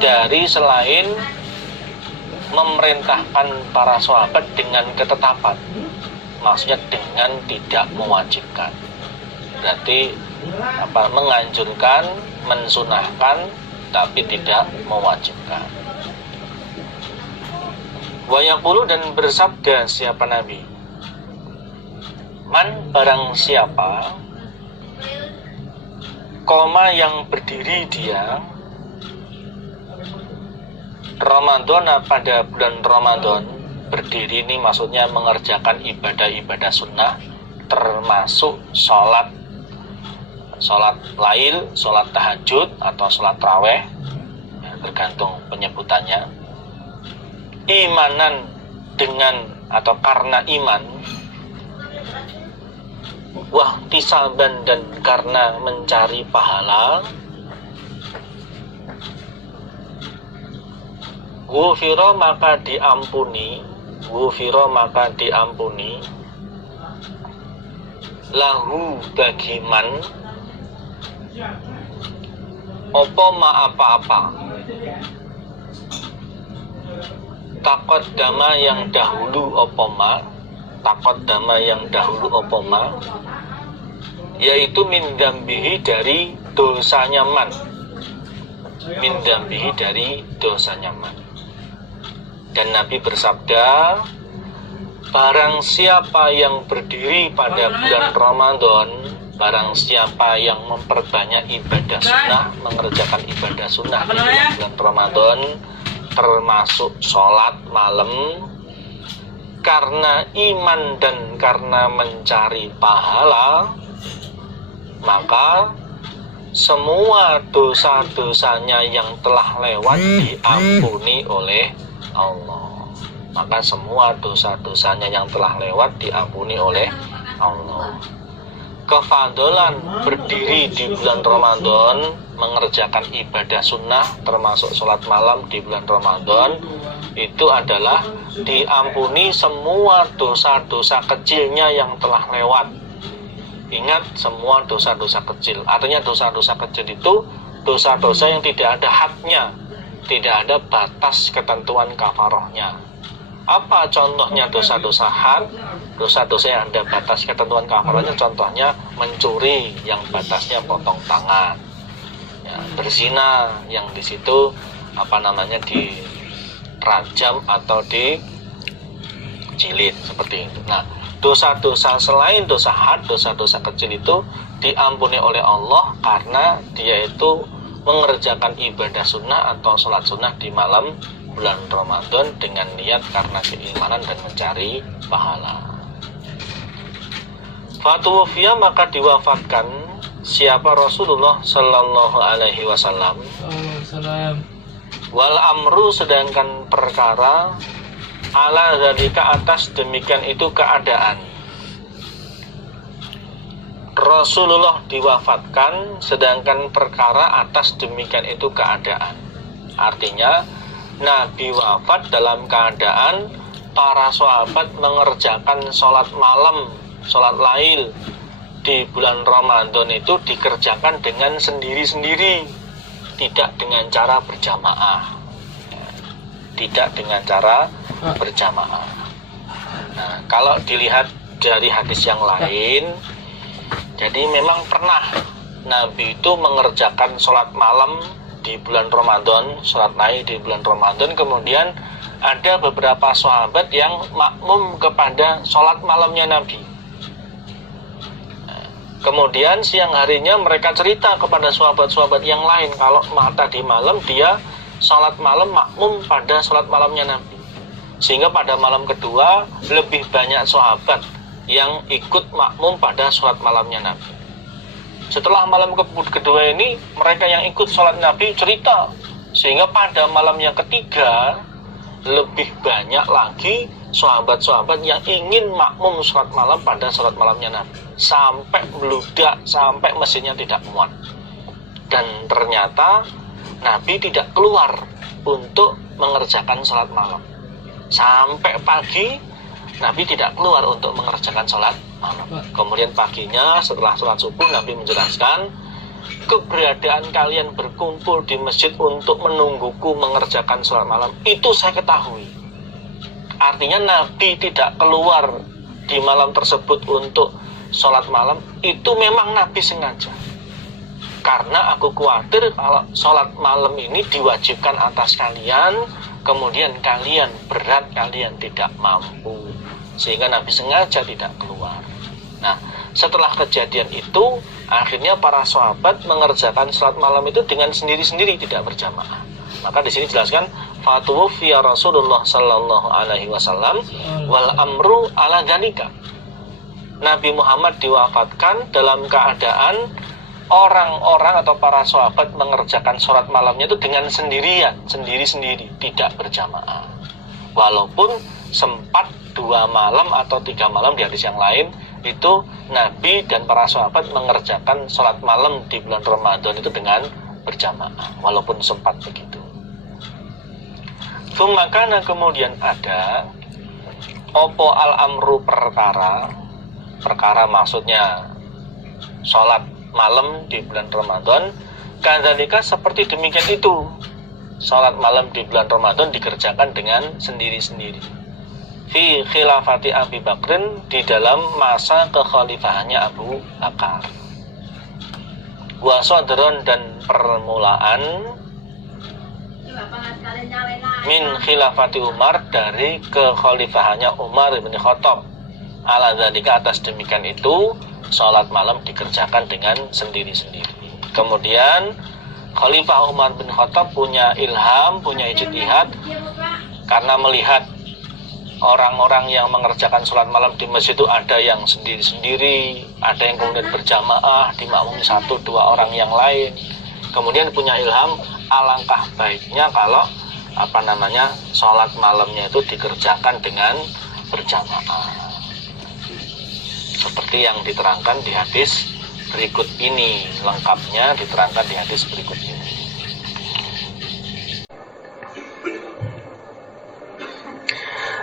dari selain memerintahkan para sahabat dengan ketetapan, maksudnya dengan tidak mewajibkan. Berarti menganjurkan, mensunahkan, tapi tidak mewajibkan. Wa yaqulu, dan bersabda siapa Nabi, man, barang siapa, koma, yang berdiri dia, Ramadan, pada bulan Ramadan. Berdiri ini maksudnya mengerjakan ibadah-ibadah sunnah, termasuk sholat lail, sholat tahajud atau sholat tarawih, tergantung penyebutannya. Imanan, dengan atau karena iman, wahtisaban, dan karena mencari pahala, ghufira, maka diampuni, lahu, bagi man, opo ma apa-apa, taqaddama, yang dahulu, opo ma, taqaddama, yang dahulu, opo ma, yaitu min dzambihi, dari dosanya man, min dzambihi, dari dosanya man. Dan Nabi bersabda, barang siapa yang berdiri pada bulan Ramadan, barang siapa yang memperbanyak ibadah sunnah, mengerjakan ibadah sunnah di bulan Ramadan, termasuk sholat malam, karena iman dan karena mencari pahala, maka semua dosa-dosanya yang telah lewat diampuni oleh Allah. Maka semua dosa-dosanya yang telah lewat diampuni oleh Allah. Kefadolan berdiri di bulan Ramadan, mengerjakan ibadah sunnah termasuk sholat malam di bulan Ramadan, itu adalah diampuni semua dosa-dosa kecilnya yang telah lewat. Ingat, semua dosa-dosa kecil. Artinya dosa-dosa kecil itu dosa-dosa yang tidak ada hadnya, tidak ada batas ketentuan kafarohnya. Apa contohnya dosa-dosa had? Dosa-dosa yang ada batas ketentuan kafarohnya, contohnya mencuri yang batasnya potong tangan, ya, berzina yang di situ dirajam atau dijilid seperti itu. Nah, dosa-dosa selain dosa had, dosa-dosa kecil itu diampuni oleh Allah karena dia itu mengerjakan ibadah sunnah atau sholat sunnah di malam bulan Ramadan dengan niat karena keimanan dan mencari pahala. Fatuwafiyah, maka diwafatkan siapa Rasulullah Sallallahu Alaihi Wasallam. Wal amru, sedangkan perkara ala zalika, atas demikian itu keadaan. Rasulullah diwafatkan sedangkan perkara atas demikian itu keadaan. Artinya Nabi wafat dalam keadaan para sahabat mengerjakan sholat malam, sholat lail di bulan Ramadan itu dikerjakan dengan sendiri-sendiri, tidak dengan cara berjamaah. Tidak dengan cara berjamaah. Nah, kalau dilihat dari hadis yang lain, jadi memang pernah Nabi itu mengerjakan sholat malam di bulan Ramadan, sholat lail di bulan Ramadan, kemudian ada beberapa sahabat yang makmum kepada sholat malamnya Nabi. Kemudian siang harinya mereka cerita kepada sahabat-sahabat yang lain kalau tadi malam dia sholat malam makmum pada sholat malamnya Nabi. Sehingga pada malam kedua lebih banyak sahabat yang ikut makmum pada sholat malamnya Nabi. Setelah malam kedua ini mereka yang ikut sholat Nabi cerita, sehingga pada malam yang ketiga lebih banyak lagi sahabat-sahabat yang ingin makmum sholat malam pada sholat malamnya Nabi, sampai meludak, sampai mesinnya tidak muat. Dan ternyata Nabi tidak keluar untuk mengerjakan sholat malam. Sampai pagi Nabi tidak keluar untuk mengerjakan sholat malam. Kemudian paginya setelah sholat subuh Nabi menjelaskan, keberadaan kalian berkumpul di masjid untuk menungguku mengerjakan sholat malam itu saya ketahui. Artinya Nabi tidak keluar di malam tersebut untuk sholat malam itu memang Nabi sengaja. Karena aku khawatir kalau sholat malam ini diwajibkan atas kalian, kemudian kalian berat, kalian tidak mampu, sehingga Nabi sengaja tidak keluar. Nah, setelah kejadian itu akhirnya para sahabat mengerjakan sholat malam itu dengan sendiri-sendiri, tidak berjamaah. Maka di sini jelaskan fatuwfiya Rasulullah Sallallahu Alaihi Wasallam wal amru ala dzalika. Nabi Muhammad diwafatkan dalam keadaan orang-orang atau para sahabat mengerjakan sholat malamnya itu dengan sendirian, sendiri-sendiri, tidak berjamaah. Walaupun sempat 2 malam atau 3 malam di hadis yang lain itu Nabi dan para sahabat mengerjakan sholat malam di bulan Ramadan itu dengan berjamaah, walaupun sempat begitu. Sumakana, kemudian ada opo al-amru, perkara maksudnya sholat malam di bulan Ramadan, kadzalika seperti demikian itu. Sholat malam di bulan Ramadan dikerjakan dengan sendiri-sendiri. Fi khilafati Abi Bakrin, di dalam masa kekhalifahannya Abu Bakar. Wa sadron, dan permulaan min khilafati Umar, dari kekhalifahannya Umar bin Khattab. Ala dzalika, atas demikian itu sholat malam dikerjakan dengan sendiri-sendiri. Kemudian Khalifah Umar bin Khattab punya ilham, punya ijtihad, karena melihat orang-orang yang mengerjakan sholat malam di masjid itu ada yang sendiri-sendiri, ada yang kemudian berjamaah dimakmumi 1-2 orang yang lain. Kemudian punya ilham, alangkah baiknya kalau sholat malamnya itu dikerjakan dengan berjamaah. Seperti yang diterangkan di hadis berikut ini, lengkapnya diterangkan di hadis berikut ini.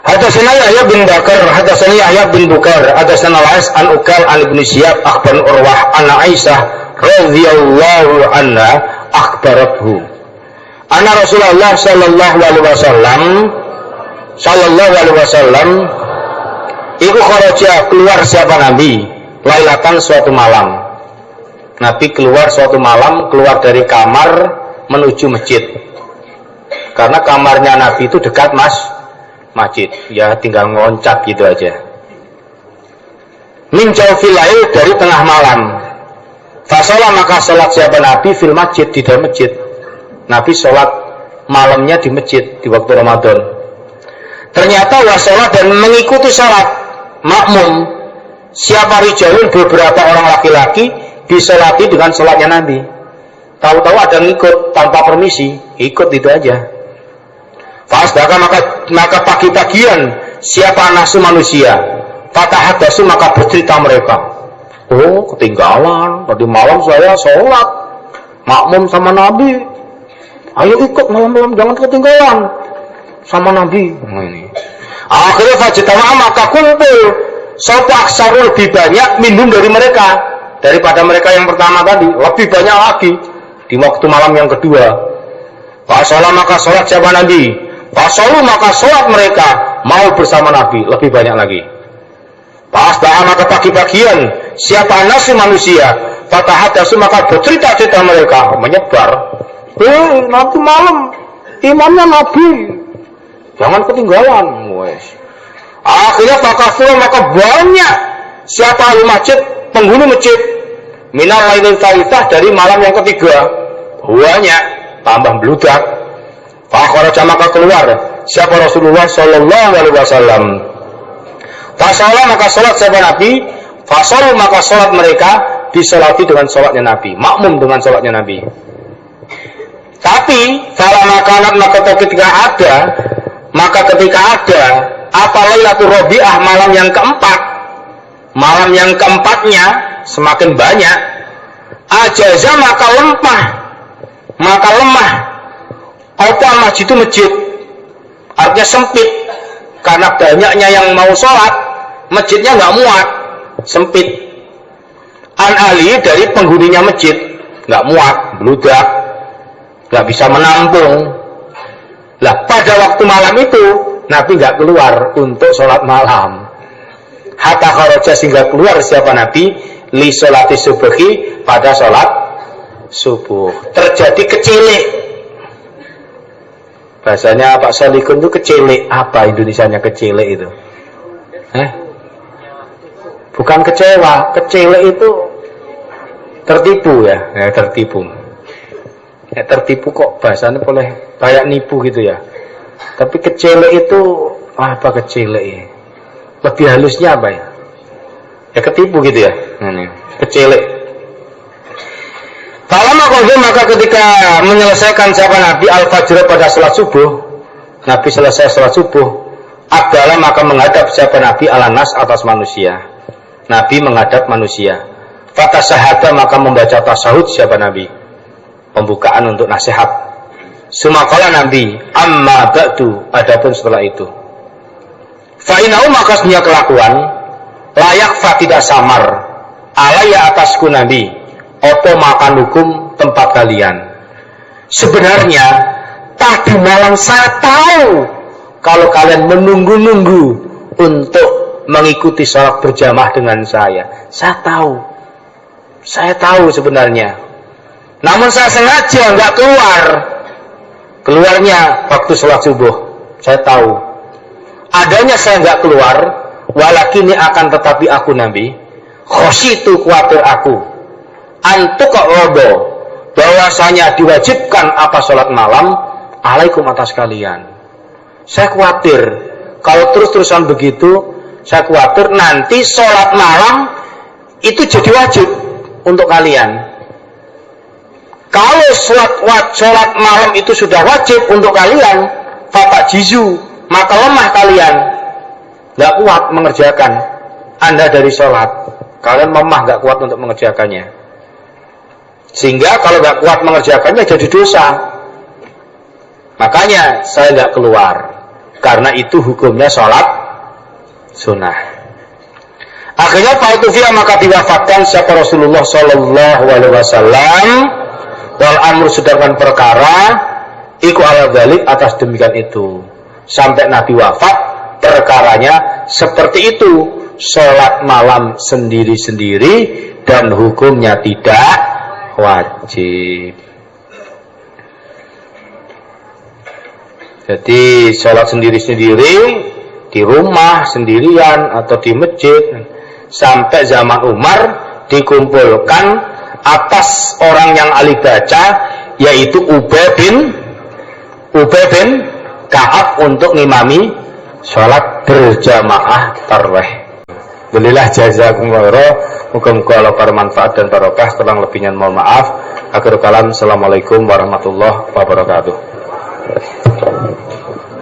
Hadatsana Yahya bin Bakar, hadatsani Yahya bin Bukar, hadatsana Al-As an Ukal an Ibnu Syihab akhbar Urwah anna Aisyah radhiyallahu anha akhbarathu anna Rasulullah sallallahu alaihi wasallam iku kharaja keluar siapa Nabi lailatan suatu malam. Nabi keluar suatu malam, keluar dari kamar menuju masjid. Karena kamarnya Nabi itu dekat masjid, ya tinggal ngeloncat gitu aja. Min jawfil lail, dari tengah malam. Fasolah, maka sholat siapa Nabi fil masjid, di dalam masjid. Nabi sholat malamnya di masjid di waktu Ramadan. Ternyata wasolah dan mengikuti sholat makmum siapa rijalun, beberapa orang laki-laki disolati dengan sholatnya Nabi. Tahu-tahu ada yang ikut tanpa permisi, ikut itu aja. Fasdaka, maka pagi-pagian siapa nasu manusia, fatahadasu, maka bercerita mereka. Oh, ketinggalan tadi malam saya sholat makmum sama Nabi. Ayo ikut malam-malam, jangan ketinggalan sama Nabi. Ini akhirnya fajitama, maka kumpul sapa aksarul, lebih banyak minum dari mereka, daripada mereka yang pertama tadi, lebih banyak lagi di waktu malam yang kedua. Fasolah, maka sholat siapa Nabi, fasolu, maka sholat mereka mau bersama Nabi, lebih banyak lagi. Fasda'a, maka pagi-pagian siapa nasu manusia, fatahadasu, maka bercerita-cerita mereka, menyebar. Nanti malam imamnya Nabi, jangan ketinggalan. Akhirnya fakasura, maka banyak siapa ahli masjid, penghuni masjid, minal lailil thalithah, dari malam yang ketiga, banyak, tambah beludak. Fakharaja, maka keluar siapa Rasulullah sallallahu alaihi wasallam. Fasolah, maka sholat siapa Nabi, fasol, maka sholat mereka disolati dengan sholatnya Nabi, makmum dengan sholatnya Nabi. Tapi falah makanat, maka ketika ada apa Lailatul Rabi'ah, malam yang keempatnya semakin banyak, ajaza, maka lemah apa masjid itu masjid, artinya sempit, karena banyaknya yang mau sholat, masjidnya nggak muat, sempit. An ahli, dari penghuninya masjid, nggak muat, beludak, nggak bisa menampung. Lah pada waktu malam itu Nabi nggak keluar untuk sholat malam. Hatta kharaja, sehingga keluar siapa Nabi li sholati subuhi, pada sholat subuh. Terjadi kecilik. Bahasanya Pak Solikun itu kecilik. Apa Indonesianya kecilik itu? Bukan kecewa. Kecilik itu tertipu ya. Tertipu. Tertipu kok bahasanya boleh kayak nipu gitu ya. Tapi kecilik itu apa kecilik? Lebih halusnya apa ya? Ya ketipu gitu ya. Kecilik. Maka ketika menyelesaikan siapa Nabi al-fajr, pada sholat subuh, Nabi selesai sholat subuh, adalah maka menghadap siapa Nabi ala-nas, atas manusia. Nabi menghadap manusia. Fatasahada, maka membaca tasahud siapa Nabi, pembukaan untuk nasihat. Sumakala Nabi, amma ba'du, adapun setelah itu, fa'inau, maka sebenarnya kelakuan, layak fa, tidak samar, alaya, atasku Nabi, opo makan hukum tempat kalian. Sebenarnya tadi malam saya tahu kalau kalian menunggu-nunggu untuk mengikuti sholat berjamaah dengan saya. Saya tahu sebenarnya. Namun saya sengaja nggak keluar. Keluarnya waktu sholat subuh. Saya tahu. Adanya saya nggak keluar. Walakini, akan tetapi aku Nabi, khosyitu, khawatir aku, antuka rodo, bahwasanya diwajibkan apa sholat malam alaikum, atas kalian. Saya khawatir Kalau terus-terusan begitu, saya khawatir nanti sholat malam itu jadi wajib untuk kalian. Kalau sholat malam itu sudah wajib untuk kalian, fatak jizu, maka lemah kalian, nggak kuat mengerjakan. Anda dari sholat, kalian lemah, nggak kuat untuk mengerjakannya. Sehingga kalau nggak kuat mengerjakannya jadi dosa. Makanya saya nggak keluar, karena itu hukumnya sholat sunnah. Akhirnya Fautufia maka diwafatkan siapa Rasulullah Sallallahu Alaihi Wasallam. Wal amru sedangkan perkara iku ala dzalik atas demikian itu. Sampai Nabi wafat perkaranya seperti itu. Sholat malam sendiri-sendiri dan hukumnya tidak wajib. Jadi sholat sendiri-sendiri di rumah sendirian atau di masjid. Sampai zaman Umar dikumpulkan atas orang yang ahli baca, yaitu Ubay bin Ka'ab untuk ngimami sholat berjamaah tarawih. Alhamdulillah, jazakumullah. Muga-muga Allah bermanfaat dan barokah. Kurang lebihnya mohon maaf. Akhirul kalam, assalamualaikum warahmatullahi wabarakatuh.